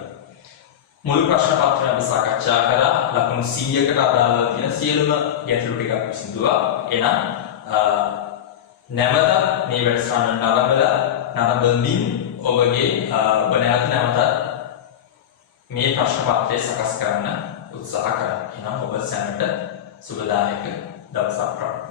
මුළු ප්‍රශ්න පත්‍රය අපි සාකච්ඡා කරා. ලකුණු 100කට අදාළව තියෙන සියලුම ගැටලු ටික අපි විසඳුවා. එහෙනම් නැවත මේ වැඩසටහන නරඹමින් ඔබගේ ඔබ නැවත මේ ප්‍රශ්න පත්‍රය සකස් කරන්න උත්සාහ කරන්න. එහෙනම් ඔබ සැමට සුබදායක දවසක්